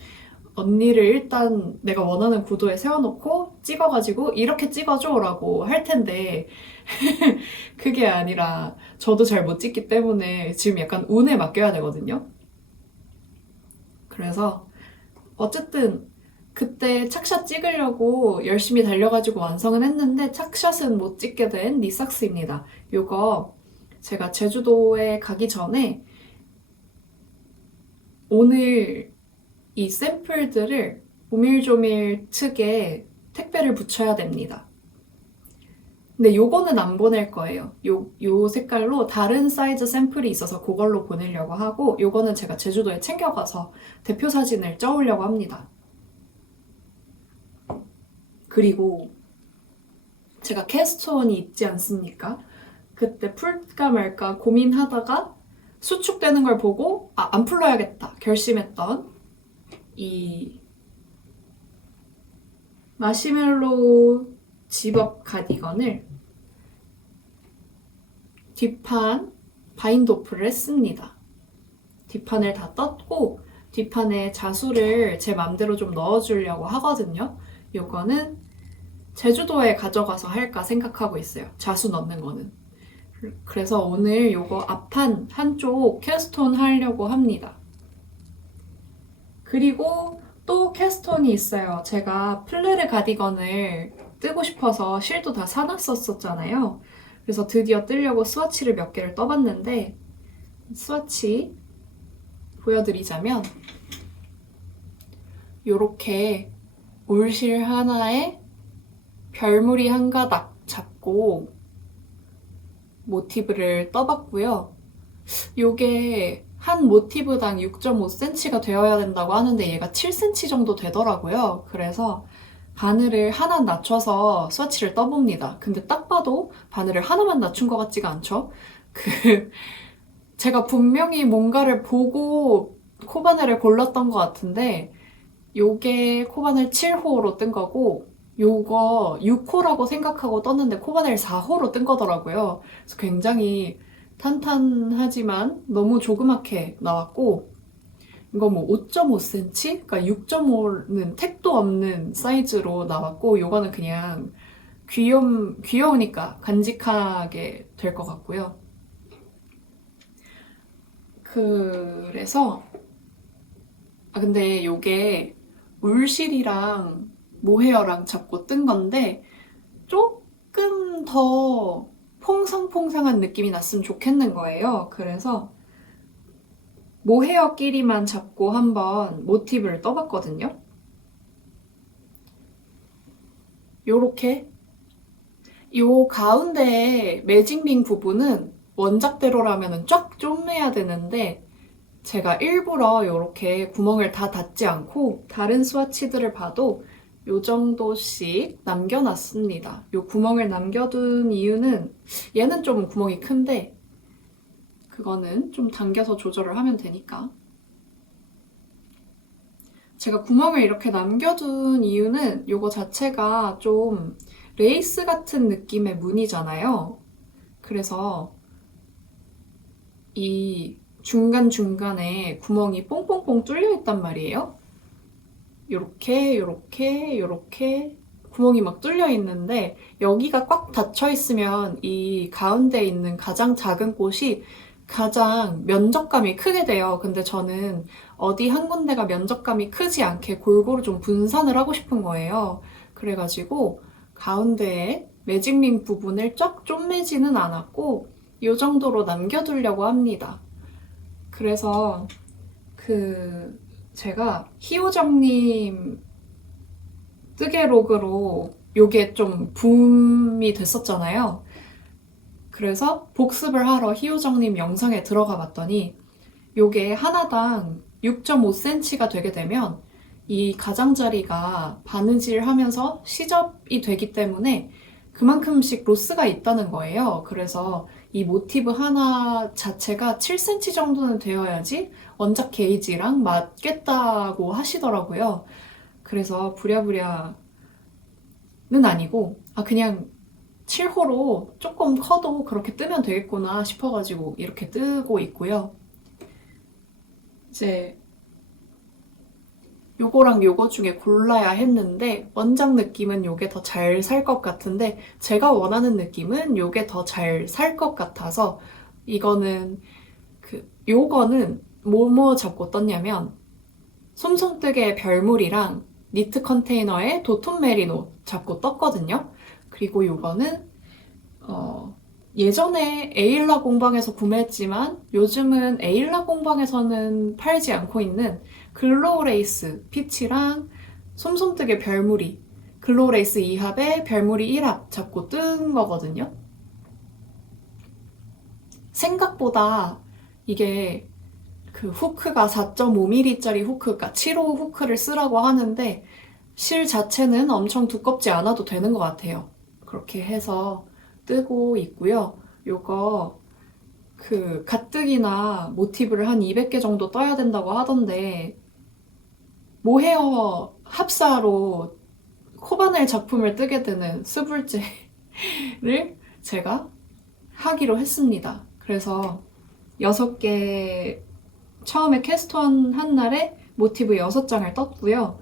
언니를 일단 내가 원하는 구도에 세워놓고 찍어가지고 이렇게 찍어줘 라고 할 텐데 그게 아니라 저도 잘 못 찍기 때문에 지금 약간 운에 맡겨야 되거든요. 그래서 어쨌든 그때 착샷 찍으려고 열심히 달려가지고 완성은 했는데 착샷은 못 찍게 된 니삭스입니다. 요거 제가 제주도에 가기 전에 오늘 이 샘플들을 오밀조밀 측에 택배를 붙여야 됩니다. 근데 요거는 안 보낼 거예요. 요 색깔로 다른 사이즈 샘플이 있어서 그걸로 보내려고 하고 요거는 제가 제주도에 챙겨가서 대표 사진을 쪄오려고 합니다. 그리고 제가 캐스트온이 있지 않습니까? 그때 풀까 말까 고민하다가 수축되는 걸 보고 안 풀러야겠다 결심했던 이 마시멜로우 집업 가디건을 뒷판 바인도프를 했습니다. 뒷판을 다 떴고 뒷판에 자수를 제 맘대로 좀 넣어주려고 하거든요. 요거는 제주도에 가져가서 할까 생각하고 있어요. 자수 넣는 거는. 그래서 오늘 요거 앞판 한쪽 캐스톤 하려고 합니다. 그리고 또 캐스톤이 있어요. 제가 플레르 가디건을 뜨고 싶어서 실도 다 사놨었잖아요. 그래서 드디어 뜨려고 스와치를 몇 개를 떠봤는데 스와치 보여드리자면 요렇게 올실 하나에 별무늬 한 가닥 잡고 모티브를 떠봤고요. 요게 한 모티브당 6.5cm가 되어야 된다고 하는데 얘가 7cm 정도 되더라고요. 그래서 바늘을 하나 낮춰서 스와치를 떠봅니다. 근데 딱 봐도 바늘을 하나만 낮춘 것 같지가 않죠? 제가 분명히 뭔가를 보고 코바늘을 골랐던 것 같은데 요게 코바늘 7호로 뜬 거고 요거 6호라고 생각하고 떴는데 코바늘 4호로 뜬 거더라고요. 그래서 굉장히 탄탄하지만 너무 조그맣게 나왔고 이거 뭐 5.5cm? 그러니까 6.5는 택도 없는 사이즈로 나왔고 요거는 그냥 귀여우니까 간직하게 될 것 같고요. 그래서 근데 요게 울실이랑 모헤어랑 잡고 뜬 건데 조금 더 퐁상퐁상한 느낌이 났으면 좋겠는 거예요. 그래서 모헤어끼리만 잡고 한번 모티브를 떠봤거든요. 요렇게 요 가운데 매직링 부분은 원작대로라면 쫙 쪼매야 되는데 제가 일부러 이렇게 구멍을 다 닫지 않고 다른 스와치들을 봐도 요 정도씩 남겨놨습니다. 요 구멍을 남겨둔 이유는 얘는 좀 구멍이 큰데 그거는 좀 당겨서 조절을 하면 되니까. 제가 구멍을 이렇게 남겨둔 이유는 요거 자체가 좀 레이스 같은 느낌의 무늬잖아요. 그래서 이 중간중간에 구멍이 뽕뽕뽕 뚫려 있단 말이에요. 요렇게 요렇게 요렇게 구멍이 막 뚫려 있는데 여기가 꽉 닫혀 있으면 이 가운데 있는 가장 작은 곳이 가장 면적감이 크게 돼요. 근데 저는 어디 한 군데가 면적감이 크지 않게 골고루 좀 분산을 하고 싶은 거예요. 그래가지고 가운데에 매직링 부분을 쫙 쪼매지는 않았고 이 정도로 남겨두려고 합니다. 그래서 제가 희호정님 뜨개록으로 요게 좀 붐이 됐었잖아요. 그래서 복습을 하러 희호정님 영상에 들어가 봤더니 요게 하나당 6.5cm가 되게 되면 이 가장자리가 바느질 하면서 시접이 되기 때문에 그만큼씩 로스가 있다는 거예요. 그래서 이 모티브 하나 자체가 7cm 정도는 되어야지 원작 게이지랑 맞겠다고 하시더라고요. 그래서 부랴부랴는 아니고 그냥 7호로 조금 커도 그렇게 뜨면 되겠구나 싶어가지고 이렇게 뜨고 있고요. 이제 요거랑 요거 중에 골라야 했는데 원작 느낌은 요게 더 잘 살 것 같은데 제가 원하는 느낌은 요게 더 잘 살 것 같아서 이거는 요거는 뭐뭐 잡고 떴냐면 솜솜뜨개 별물이랑 니트 컨테이너에 도톤 메리노 잡고 떴거든요. 그리고 요거는 예전에 에일라 공방에서 구매했지만 요즘은 에일라 공방에서는 팔지 않고 있는 글로우 레이스 피치랑 솜솜뜨개 별무리 글로우 레이스 2합에 별무리 1합 잡고 뜬 거거든요. 생각보다 이게 후크가 4.5mm짜리 후크, 그러니까 7호 후크를 쓰라고 하는데 실 자체는 엄청 두껍지 않아도 되는 것 같아요. 그렇게 해서 뜨고 있고요. 요거 가뜩이나 모티브를 한 200개 정도 떠야 된다고 하던데 모헤어 합사로 코바늘 작품을 뜨게 되는 스불제를 제가 하기로 했습니다. 그래서 6개 처음에 캐스트원 한 날에 모티브 6장을 떴고요.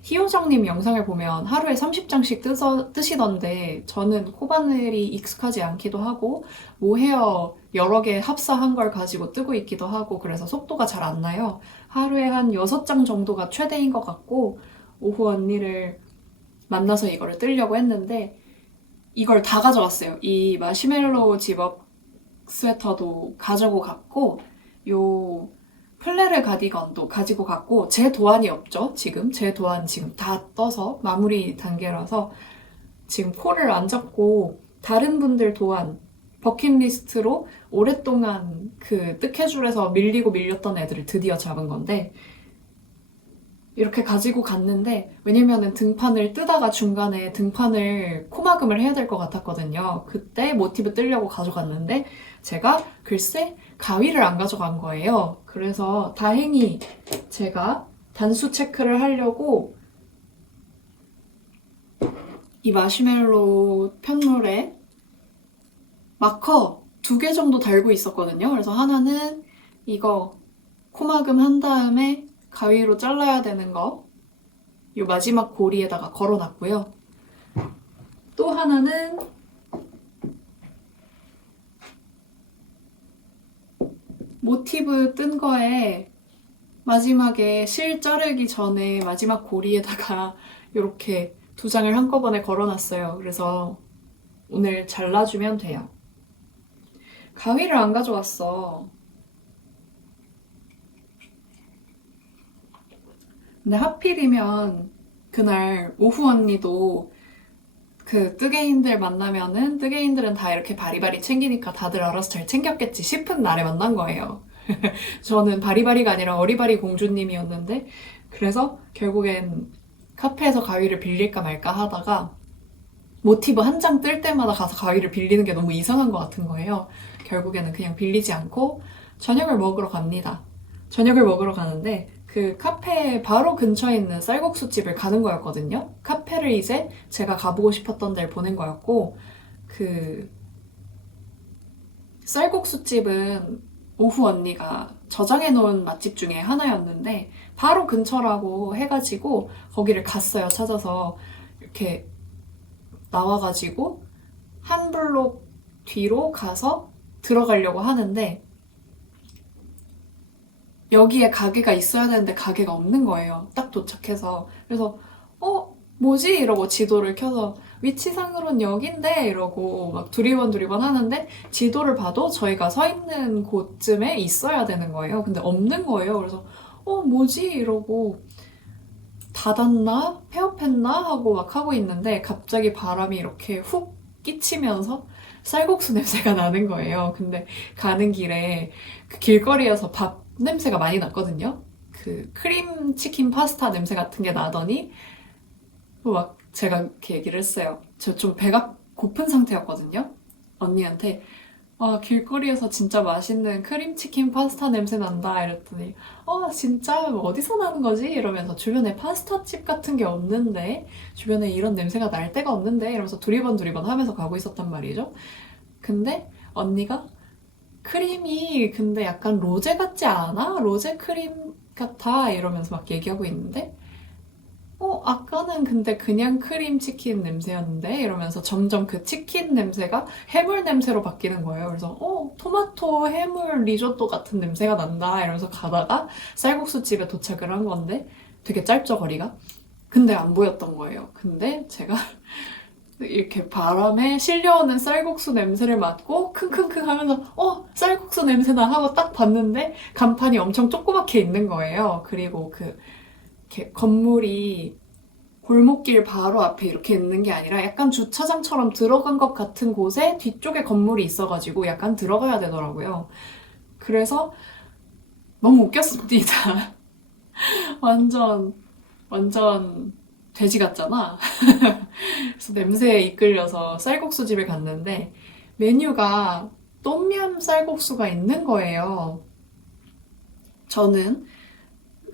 희호정님 영상을 보면 하루에 30장씩 뜨시던데 저는 코바늘이 익숙하지 않기도 하고 모헤어 여러 개 합사한 걸 가지고 뜨고 있기도 하고 그래서 속도가 잘 안 나요. 하루에 한 6장 정도가 최대인 것 같고 오후 언니를 만나서 이거를 뜨려고 했는데 이걸 다 가져갔어요. 이 마시멜로우 집업 스웨터도 가지고 갔고 요 플레르 가디건도 가지고 갔고 제 도안이 없죠. 제 도안 지금 다 떠서 마무리 단계라서 지금 코를 안 잡고 다른 분들 도안 버킷리스트로 오랫동안 뜨개줄에서 밀리고 밀렸던 애들을 드디어 잡은 건데 이렇게 가지고 갔는데 왜냐면은 등판을 뜨다가 중간에 등판을 코마금을 해야 될 것 같았거든요. 그때 모티브 뜨려고 가져갔는데 제가 글쎄 가위를 안 가져간 거예요. 그래서 다행히 제가 단수 체크를 하려고 이 마시멜로 편물에 마커 2개 정도 달고 있었거든요. 그래서 하나는 이거 코마금 한 다음에 가위로 잘라야 되는 거 이 마지막 고리에다가 걸어놨고요. 또 하나는 모티브 뜬 거에 마지막에 실 자르기 전에 마지막 고리에다가 이렇게 2장을 한꺼번에 걸어놨어요. 그래서 오늘 잘라주면 돼요. 가위를 안 가져왔어. 근데 하필이면 그날 오후 언니도 그 뜨개인들 만나면은 뜨개인들은 다 이렇게 바리바리 챙기니까 다들 알아서 잘 챙겼겠지 싶은 날에 만난 거예요. 저는 바리바리가 아니라 어리바리 공주님이었는데 그래서 결국엔 카페에서 가위를 빌릴까 말까 하다가 모티브 한 장 뜰 때마다 가서 가위를 빌리는 게 너무 이상한 것 같은 거예요. 결국에는 그냥 빌리지 않고 저녁을 먹으러 갑니다. 저녁을 먹으러 가는데 그 카페 바로 근처에 있는 쌀국수 집을 가는 거였거든요. 카페를 이제 제가 가보고 싶었던 데를 보낸 거였고 그 쌀국수 집은 오후 언니가 저장해 놓은 맛집 중에 하나였는데 바로 근처라고 해가지고 거기를 갔어요. 찾아서 이렇게 나와가지고 한 블록 뒤로 가서 들어가려고 하는데 여기에 가게가 있어야 되는데 가게가 없는 거예요. 딱 도착해서. 그래서 뭐지? 이러고 지도를 켜서 위치상으론 여긴데 이러고 막 두리번 하는데 지도를 봐도 저희가 서 있는 곳쯤에 있어야 되는 거예요. 근데 없는 거예요. 그래서 뭐지? 이러고 닫았나? 폐업했나? 하고 막 하고 있는데 갑자기 바람이 이렇게 훅 끼치면서 쌀국수 냄새가 나는 거예요. 근데 가는 길에 그 길거리에서 밥 냄새가 많이 났거든요. 그 크림 치킨 파스타 냄새 같은 게 나더니 막 제가 이렇게 얘기를 했어요. 저 좀 배가 고픈 상태였거든요. 언니한테 길거리에서 진짜 맛있는 크림치킨 파스타 냄새 난다 이랬더니 진짜 어디서 나는 거지? 이러면서 주변에 파스타집 같은 게 없는데 주변에 이런 냄새가 날 데가 없는데 이러면서 두리번 하면서 가고 있었단 말이죠. 근데 언니가 크림이 근데 약간 로제 같지 않아? 로제 크림 같아 이러면서 막 얘기하고 있는데 아까는 근데 그냥 크림 치킨 냄새였는데? 이러면서 점점 그 치킨 냄새가 해물 냄새로 바뀌는 거예요. 그래서, 토마토 해물 리조또 같은 냄새가 난다. 이러면서 가다가 쌀국수 집에 도착을 한 건데 되게 짧죠, 거리가? 근데 안 보였던 거예요. 근데 제가 이렇게 바람에 실려오는 쌀국수 냄새를 맡고 킁킁킁 하면서 쌀국수 냄새나 하고 딱 봤는데 간판이 엄청 조그맣게 있는 거예요. 그리고 이렇게 건물이 골목길 바로 앞에 이렇게 있는 게 아니라 약간 주차장처럼 들어간 것 같은 곳에 뒤쪽에 건물이 있어가지고 약간 들어가야 되더라고요. 그래서 너무 웃겼습니다. 완전, 완전 돼지 같잖아. 그래서 냄새에 이끌려서 쌀국수 집에 갔는데 메뉴가 똠얌 쌀국수가 있는 거예요. 저는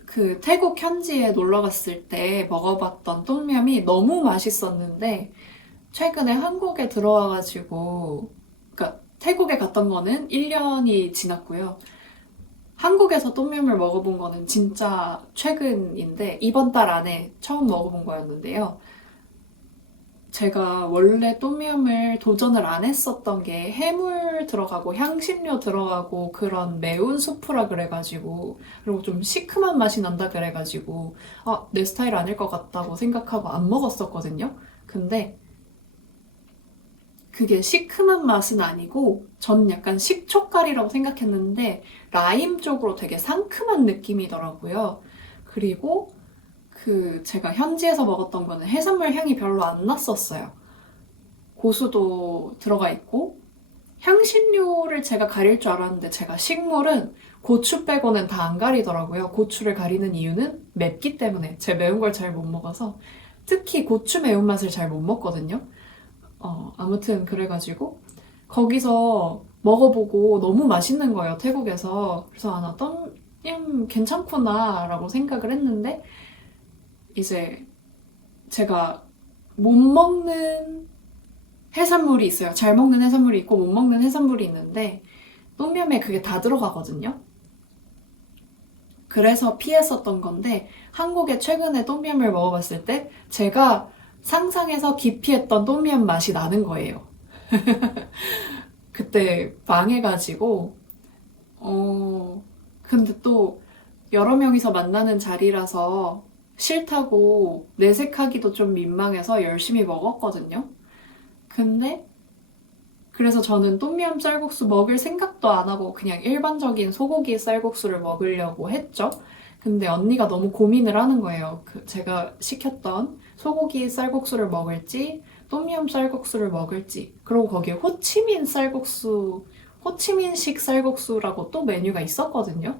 그 태국 현지에 놀러 갔을 때 먹어봤던 똠얌이 너무 맛있었는데 최근에 한국에 들어와가지고 그러니까 태국에 갔던 거는 1년이 지났고요. 한국에서 똠얌을 먹어본 거는 진짜 최근인데 이번 달 안에 처음 먹어본 거였는데요. 제가 원래 똠얌을 도전을 안 했었던 게 해물 들어가고 향신료 들어가고 그런 매운 수프라 그래가지고 그리고 좀 시큼한 맛이 난다 그래가지고 내 스타일 아닐 것 같다고 생각하고 안 먹었었거든요. 근데 그게 시큼한 맛은 아니고 전 약간 식초가리라고 생각했는데 라임 쪽으로 되게 상큼한 느낌이더라고요. 그리고 제가 현지에서 먹었던 거는 해산물 향이 별로 안 났었어요. 고수도 들어가 있고 향신료를 제가 가릴 줄 알았는데 제가 식물은 고추 빼고는 다 안 가리더라고요. 고추를 가리는 이유는 맵기 때문에 제 매운 걸 잘 못 먹어서 특히 고추 매운맛을 잘 못 먹거든요. 아무튼 그래가지고 거기서 먹어보고 너무 맛있는 거예요, 태국에서. 그래서 나 똠얌 괜찮구나 라고 생각을 했는데 이제 제가 못 먹는 해산물이 있어요. 잘 먹는 해산물이 있고 못 먹는 해산물이 있는데 똠얌에 그게 다 들어가거든요. 그래서 피했었던 건데 한국에 최근에 똠얌을 먹어봤을 때 제가 상상해서 기피했던 똠얌 맛이 나는 거예요. 그때 망해가지고 근데 또 여러 명이서 만나는 자리라서 싫다고 내색하기도 좀 민망해서 열심히 먹었거든요. 근데 그래서 저는 똠얌 쌀국수 먹을 생각도 안 하고 그냥 일반적인 소고기 쌀국수를 먹으려고 했죠. 근데 언니가 너무 고민을 하는 거예요. 제가 시켰던 소고기 쌀국수를 먹을지 똠얌 쌀국수를 먹을지, 그리고 거기에 호치민 쌀국수, 호치민식 쌀국수라고 또 메뉴가 있었거든요.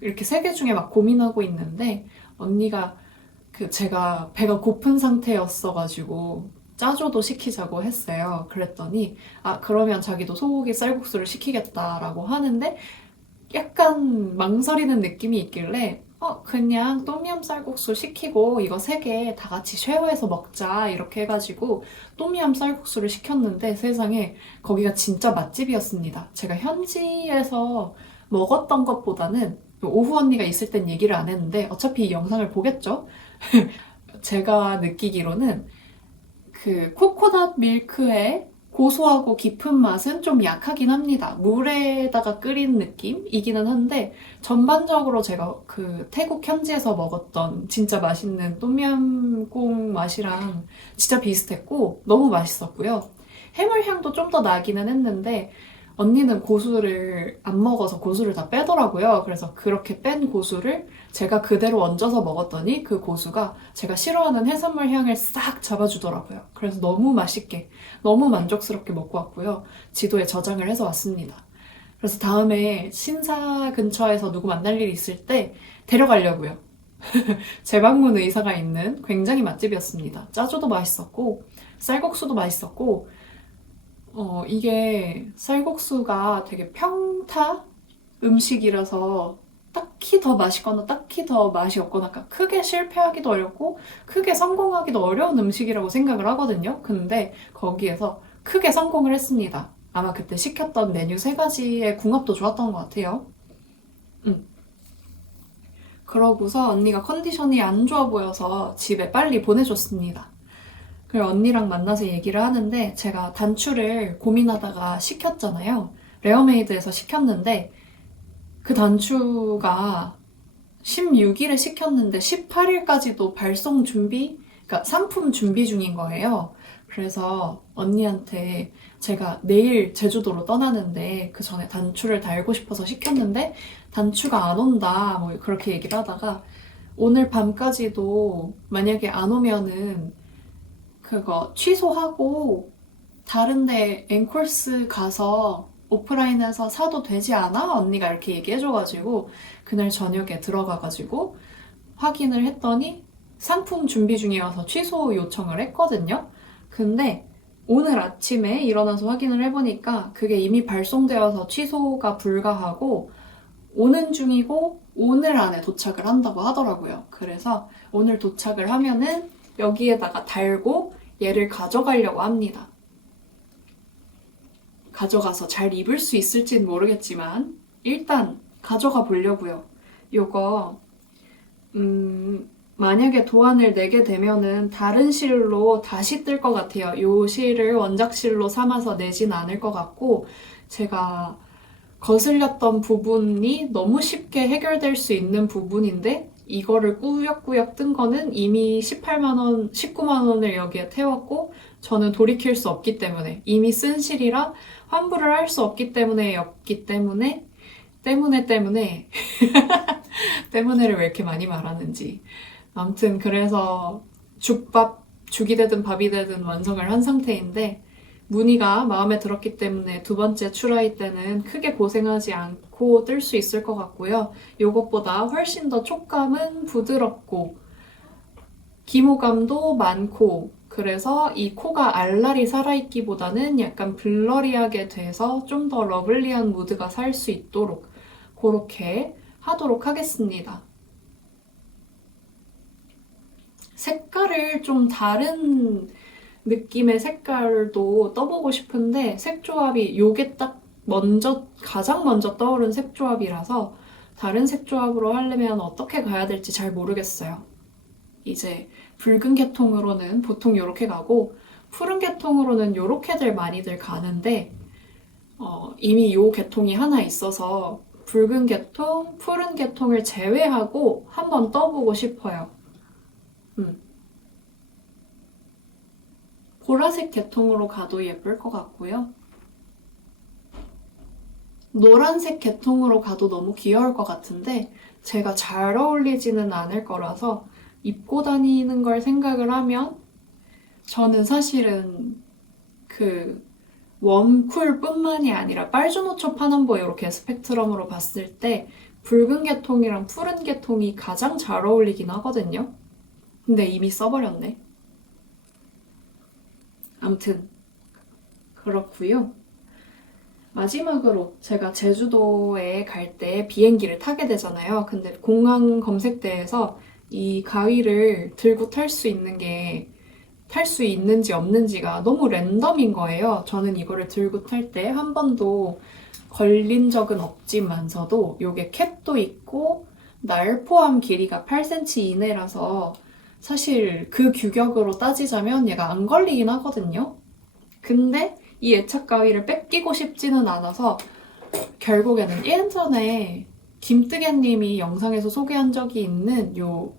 이렇게 세 개 중에 막 고민하고 있는데 언니가 제가 배가 고픈 상태였어가지고 짜조도 시키자고 했어요. 그랬더니 그러면 자기도 소고기 쌀국수를 시키겠다라고 하는데 약간 망설이는 느낌이 있길래 그냥 똠얌 쌀국수 시키고 이거 세 개 다 같이 쉐어해서 먹자 이렇게 해가지고 똠얌 쌀국수를 시켰는데 세상에 거기가 진짜 맛집이었습니다. 제가 현지에서 먹었던 것보다는 오후 언니가 있을 땐 얘기를 안 했는데 어차피 이 영상을 보겠죠? 제가 느끼기로는 그 코코넛 밀크의 고소하고 깊은 맛은 좀 약하긴 합니다. 물에다가 끓인 느낌이기는 한데 전반적으로 제가 그 태국 현지에서 먹었던 진짜 맛있는 똠얌꿍 맛이랑 진짜 비슷했고 너무 맛있었고요. 해물향도 좀 더 나기는 했는데 언니는 고수를 안 먹어서 고수를 다 빼더라고요. 그래서 그렇게 뺀 고수를 제가 그대로 얹어서 먹었더니 그 고수가 제가 싫어하는 해산물 향을 싹 잡아주더라고요. 그래서 너무 맛있게, 너무 만족스럽게 먹고 왔고요. 지도에 저장을 해서 왔습니다. 그래서 다음에 신사 근처에서 누구 만날 일이 있을 때 데려가려고요. 재방문 의사가 있는 굉장히 맛집이었습니다. 짜조도 맛있었고, 쌀국수도 맛있었고, 이게 쌀국수가 되게 평타 음식이라서 딱히 더 맛있거나 딱히 더 맛이 없거나 크게 실패하기도 어렵고 크게 성공하기도 어려운 음식이라고 생각을 하거든요. 근데 거기에서 크게 성공을 했습니다. 아마 그때 시켰던 메뉴 3가지의 궁합도 좋았던 것 같아요. 그러고서 언니가 컨디션이 안 좋아 보여서 집에 빨리 보내줬습니다. 그리고 언니랑 만나서 얘기를 하는데 제가 단추를 고민하다가 시켰잖아요. 레어메이드에서 시켰는데 그 단추가 16일에 시켰는데 18일까지도 발송 준비, 그러니까 상품 준비 중인 거예요. 그래서 언니한테 제가 내일 제주도로 떠나는데 그 전에 단추를 달고 싶어서 시켰는데 단추가 안 온다 뭐 그렇게 얘기를 하다가 오늘 밤까지도 만약에 안 오면은 그거 취소하고 다른데 앵콜스 가서 오프라인에서 사도 되지 않아? 언니가 이렇게 얘기해줘가지고 그날 저녁에 들어가가지고 확인을 했더니 상품 준비 중이어서 취소 요청을 했거든요. 근데 오늘 아침에 일어나서 확인을 해보니까 그게 이미 발송되어서 취소가 불가하고 오는 중이고 오늘 안에 도착을 한다고 하더라고요. 그래서 오늘 도착을 하면은 여기에다가 달고 얘를 가져가려고 합니다. 가져가서 잘 입을 수 있을지는 모르겠지만 일단 가져가 보려고요. 요거 만약에 도안을 내게 되면은 다른 실로 다시 뜰 것 같아요. 요 실을 원작 실로 삼아서 내진 않을 것 같고 제가 거슬렸던 부분이 너무 쉽게 해결될 수 있는 부분인데 이거를 꾸역꾸역 뜬 거는 이미 18만 원, 19만 원을 여기에 태웠고 저는 돌이킬 수 없기 때문에 이미 쓴 실이라 환불을 할 수 없기 때문에였기 때문에 때문에를 왜 이렇게 많이 말하는지 아무튼 그래서 죽이 되든 밥이 되든 완성을 한 상태인데 무늬가 마음에 들었기 때문에 두 번째 추라이 때는 크게 고생하지 않고 뜰 수 있을 것 같고요. 이것보다 훨씬 더 촉감은 부드럽고 기모감도 많고 그래서 이 코가 알알이 살아있기보다는 약간 블러리하게 돼서 좀 더 러블리한 무드가 살 수 있도록 그렇게 하도록 하겠습니다. 색깔을 좀 다른 느낌의 색깔도 떠보고 싶은데 색조합이 요게 딱 가장 먼저 떠오른 색조합이라서 다른 색조합으로 하려면 어떻게 가야 될지 잘 모르겠어요. 이제 붉은 계통으로는 보통 이렇게 가고 푸른 계통으로는 이렇게들 많이들 가는데 이미 요 계통이 하나 있어서 붉은 계통, 푸른 계통을 제외하고 한번 떠보고 싶어요. 보라색 계통으로 가도 예쁠 것 같고요. 노란색 계통으로 가도 너무 귀여울 것 같은데 제가 잘 어울리지는 않을 거라서 입고 다니는 걸 생각을 하면 저는 사실은 그 웜쿨뿐만이 아니라 빨주노초 파남보 이렇게 스펙트럼으로 봤을 때 붉은 계통이랑 푸른 계통이 가장 잘 어울리긴 하거든요. 근데 이미 써버렸네. 아무튼 그렇고요. 마지막으로 제가 제주도에 갈 때 비행기를 타게 되잖아요. 근데 공항 검색대에서 이 가위를 들고 탈 수 있는 게 탈 수 있는지 없는지가 너무 랜덤인 거예요. 저는 이거를 들고 탈 때 한 번도 걸린 적은 없지만서도 요게 캡도 있고 날 포함 길이가 8cm 이내라서 사실 그 규격으로 따지자면 얘가 안 걸리긴 하거든요. 근데 이 애착 가위를 뺏기고 싶지는 않아서 결국에는 예전에 김뜨개님이 영상에서 소개한 적이 있는 요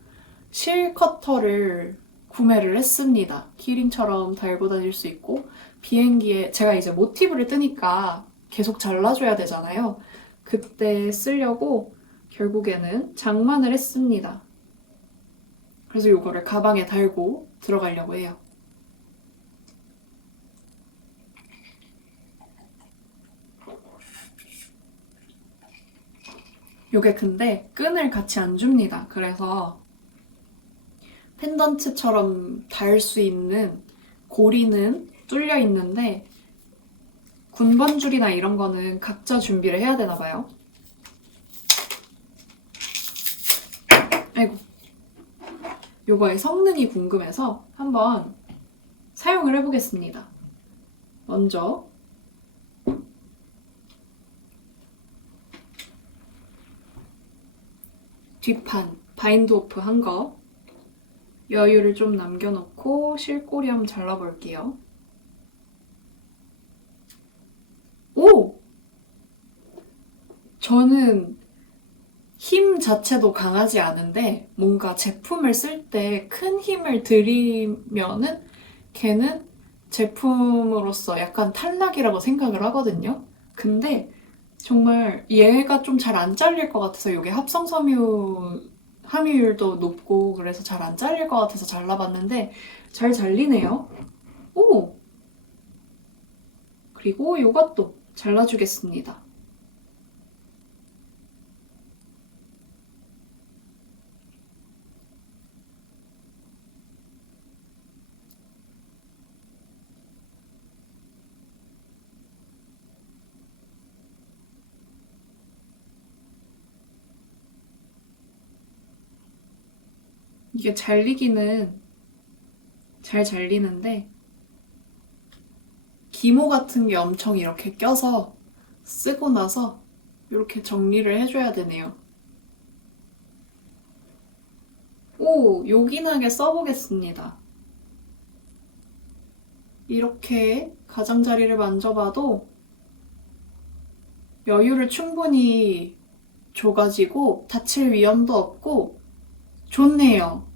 실커터를 구매를 했습니다. 키링처럼 달고 다닐 수 있고 비행기에 제가 이제 모티브를 뜨니까 계속 잘라줘야 되잖아요. 그때 쓰려고 결국에는 장만을 했습니다. 그래서 요거를 가방에 달고 들어가려고 해요. 요게 근데 끈을 같이 안 줍니다. 그래서 펜던트처럼 달 수 있는 고리는 뚫려 있는데 군번줄이나 이런 거는 각자 준비를 해야 되나 봐요. 아이고. 요거의 성능이 궁금해서 한번 사용을 해보겠습니다. 먼저 뒷판 바인드 오프 한 거 여유를 좀 남겨놓고 실꼬리 한번 잘라볼게요. 오! 저는 힘 자체도 강하지 않은데 뭔가 제품을 쓸 때 큰 힘을 들이면은 걔는 제품으로서 약간 탈락이라고 생각을 하거든요. 근데 정말 얘가 좀 잘 안 잘릴 것 같아서 이게 함유율도 높고 그래서 잘 안 잘릴 것 같아서 잘라봤는데 잘 잘리네요. 오! 그리고 이것도 잘라주겠습니다. 이게 잘리기는 잘 잘리는데 기모 같은 게 엄청 이렇게 껴서 쓰고 나서 이렇게 정리를 해줘야 되네요. 오, 요긴하게 써보겠습니다. 이렇게 가장자리를 만져봐도 여유를 충분히 줘가지고 다칠 위험도 없고 좋네요.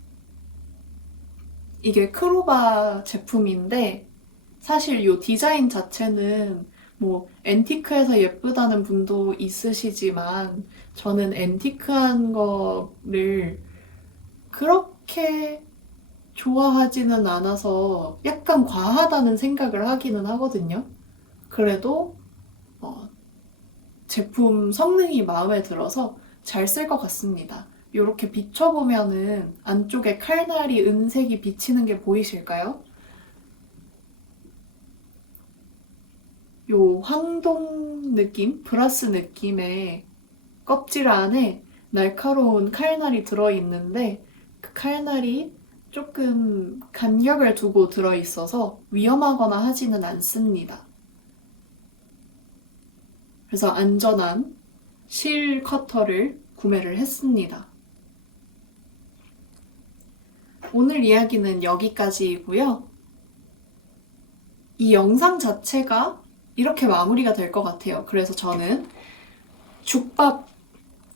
이게 크로바 제품인데 사실 이 디자인 자체는 뭐 앤티크해서 예쁘다는 분도 있으시지만 저는 앤티크한 거를 그렇게 좋아하지는 않아서 약간 과하다는 생각을 하기는 하거든요. 그래도 제품 성능이 마음에 들어서 잘 쓸 것 같습니다. 이렇게 비춰보면은 안쪽에 칼날이 은색이 비치는 게 보이실까요? 요 황동 느낌, 브라스 느낌의 껍질 안에 날카로운 칼날이 들어있는데 그 칼날이 조금 간격을 두고 들어있어서 위험하거나 하지는 않습니다. 그래서 안전한 실 커터를 구매를 했습니다. 오늘 이야기는 여기까지이고요. 이 영상 자체가 이렇게 마무리가 될 것 같아요. 그래서 저는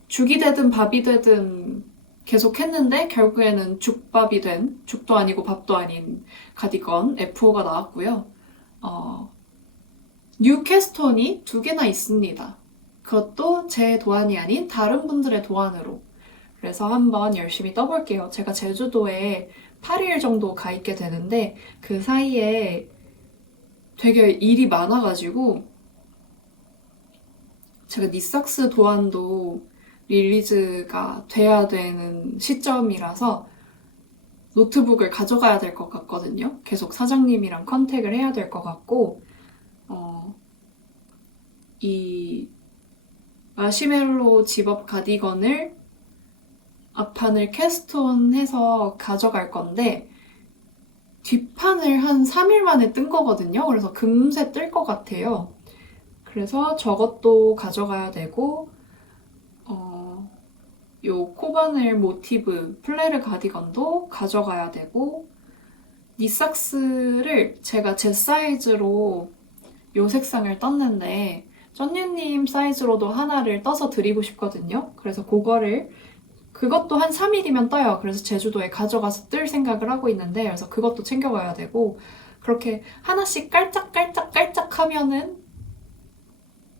죽이 되든 밥이 되든 계속 했는데 결국에는 죽밥이 된, 죽도 아니고 밥도 아닌 가디건 F5가 나왔고요. 뉴캐스톤이 2개나 있습니다. 그것도 제 도안이 아닌 다른 분들의 도안으로. 그래서 한번 열심히 떠볼게요. 제가 제주도에 8일 정도 가 있게 되는데 그 사이에 되게 일이 많아가지고 제가 니삭스 도안도 릴리즈가 돼야 되는 시점이라서 노트북을 가져가야 될 것 같거든요. 계속 사장님이랑 컨택을 해야 될 것 같고 이 마시멜로 집업 가디건을 앞판을 캐스톤 해서 가져갈 건데 뒷판을 한 3일 만에 뜬 거거든요. 그래서 금세 뜰 것 같아요. 그래서 저것도 가져가야 되고 요 코바늘 모티브 플레르 가디건도 가져가야 되고 니삭스를 제가 제 사이즈로 요 색상을 떴는데 쩐유님 사이즈로도 하나를 떠서 드리고 싶거든요. 그래서 그것도 한 3일이면 떠요. 그래서 제주도에 가져가서 뜰 생각을 하고 있는데 그래서 그것도 챙겨가야 되고 그렇게 하나씩 깔짝깔짝 하면은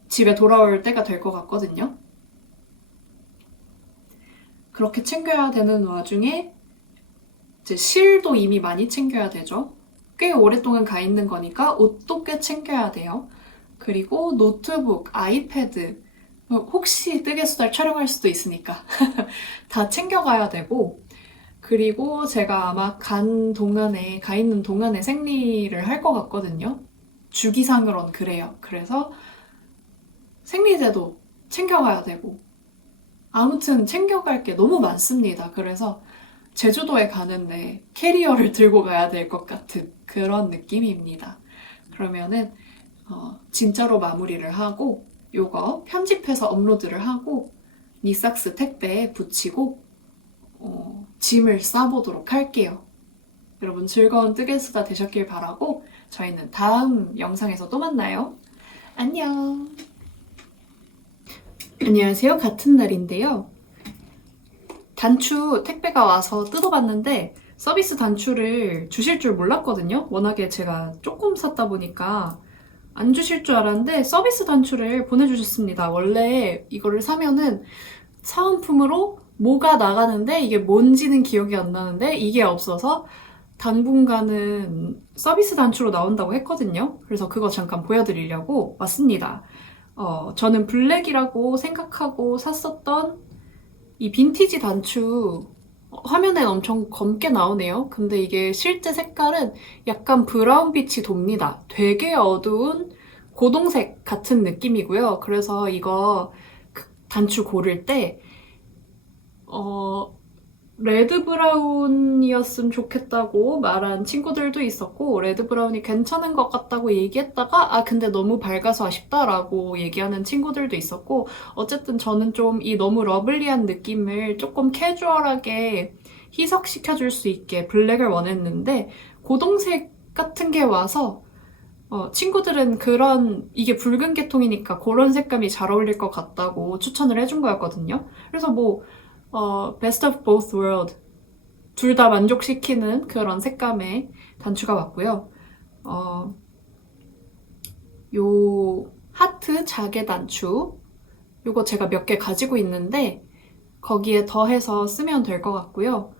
집에 돌아올 때가 될 것 같거든요. 그렇게 챙겨야 되는 와중에 이제 실도 이미 많이 챙겨야 되죠. 꽤 오랫동안 가 있는 거니까 옷도 꽤 챙겨야 돼요. 그리고 노트북, 아이패드, 혹시 뜨개수달 촬영할 수도 있으니까 다 챙겨가야 되고 그리고 제가 아마 가 있는 동안에 생리를 할 것 같거든요. 주기상으론 그래요. 그래서 생리대도 챙겨가야 되고 아무튼 챙겨갈 게 너무 많습니다. 그래서 제주도에 가는데 캐리어를 들고 가야 될 것 같은 그런 느낌입니다. 그러면은 진짜로 마무리를 하고 요거 편집해서 업로드를 하고 니삭스 택배에 붙이고 짐을 싸보도록 할게요. 여러분 즐거운 뜨개수다 되셨길 바라고 저희는 다음 영상에서 또 만나요. 안녕. 안녕하세요. 같은 날인데요. 단추 택배가 와서 뜯어봤는데 서비스 단추를 주실 줄 몰랐거든요. 워낙에 제가 조금 샀다 보니까 안 주실 줄 알았는데 서비스 단추를 보내주셨습니다. 원래 이거를 사면은 사은품으로 뭐가 나가는데 이게 뭔지는 기억이 안 나는데 이게 없어서 당분간은 서비스 단추로 나온다고 했거든요. 그래서 그거 잠깐 보여드리려고 왔습니다. 저는 블랙이라고 생각하고 샀었던 이 빈티지 단추 화면엔 엄청 검게 나오네요. 근데 이게 실제 색깔은 약간 브라운빛이 돕니다. 되게 어두운 고동색 같은 느낌이고요. 그래서 이거 단추 고를 때 레드 브라운이었으면 좋겠다고 말한 친구들도 있었고 레드 브라운이 괜찮은 것 같다고 얘기했다가 근데 너무 밝아서 아쉽다라고 얘기하는 친구들도 있었고 어쨌든 저는 좀 이 너무 러블리한 느낌을 조금 캐주얼하게 희석시켜줄 수 있게 블랙을 원했는데 고동색 같은 게 와서 친구들은 이게 붉은 계통이니까 그런 색감이 잘 어울릴 것 같다고 추천을 해준 거였거든요. 그래서 best of both world 둘 다 만족시키는 그런 색감의 단추가 왔고요. 요 하트 자개 단추 요거 제가 몇 개 가지고 있는데 거기에 더해서 쓰면 될 것 같고요.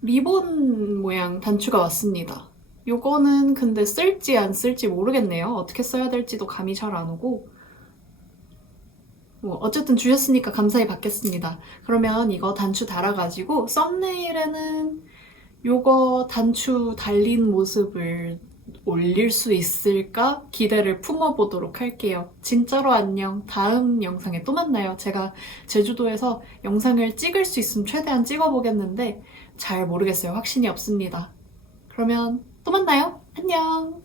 리본 모양 단추가 왔습니다. 요거는 근데 쓸지 안 쓸지 모르겠네요. 어떻게 써야 될지도 감이 잘 안 오고 어쨌든 주셨으니까 감사히 받겠습니다. 그러면 이거 단추 달아가지고 썸네일에는 요거 단추 달린 모습을 올릴 수 있을까 기대를 품어보도록 할게요. 진짜로 안녕. 다음 영상에 또 만나요. 제가 제주도에서 영상을 찍을 수 있으면 최대한 찍어보겠는데 잘 모르겠어요. 확신이 없습니다. 그러면 또 만나요. 안녕.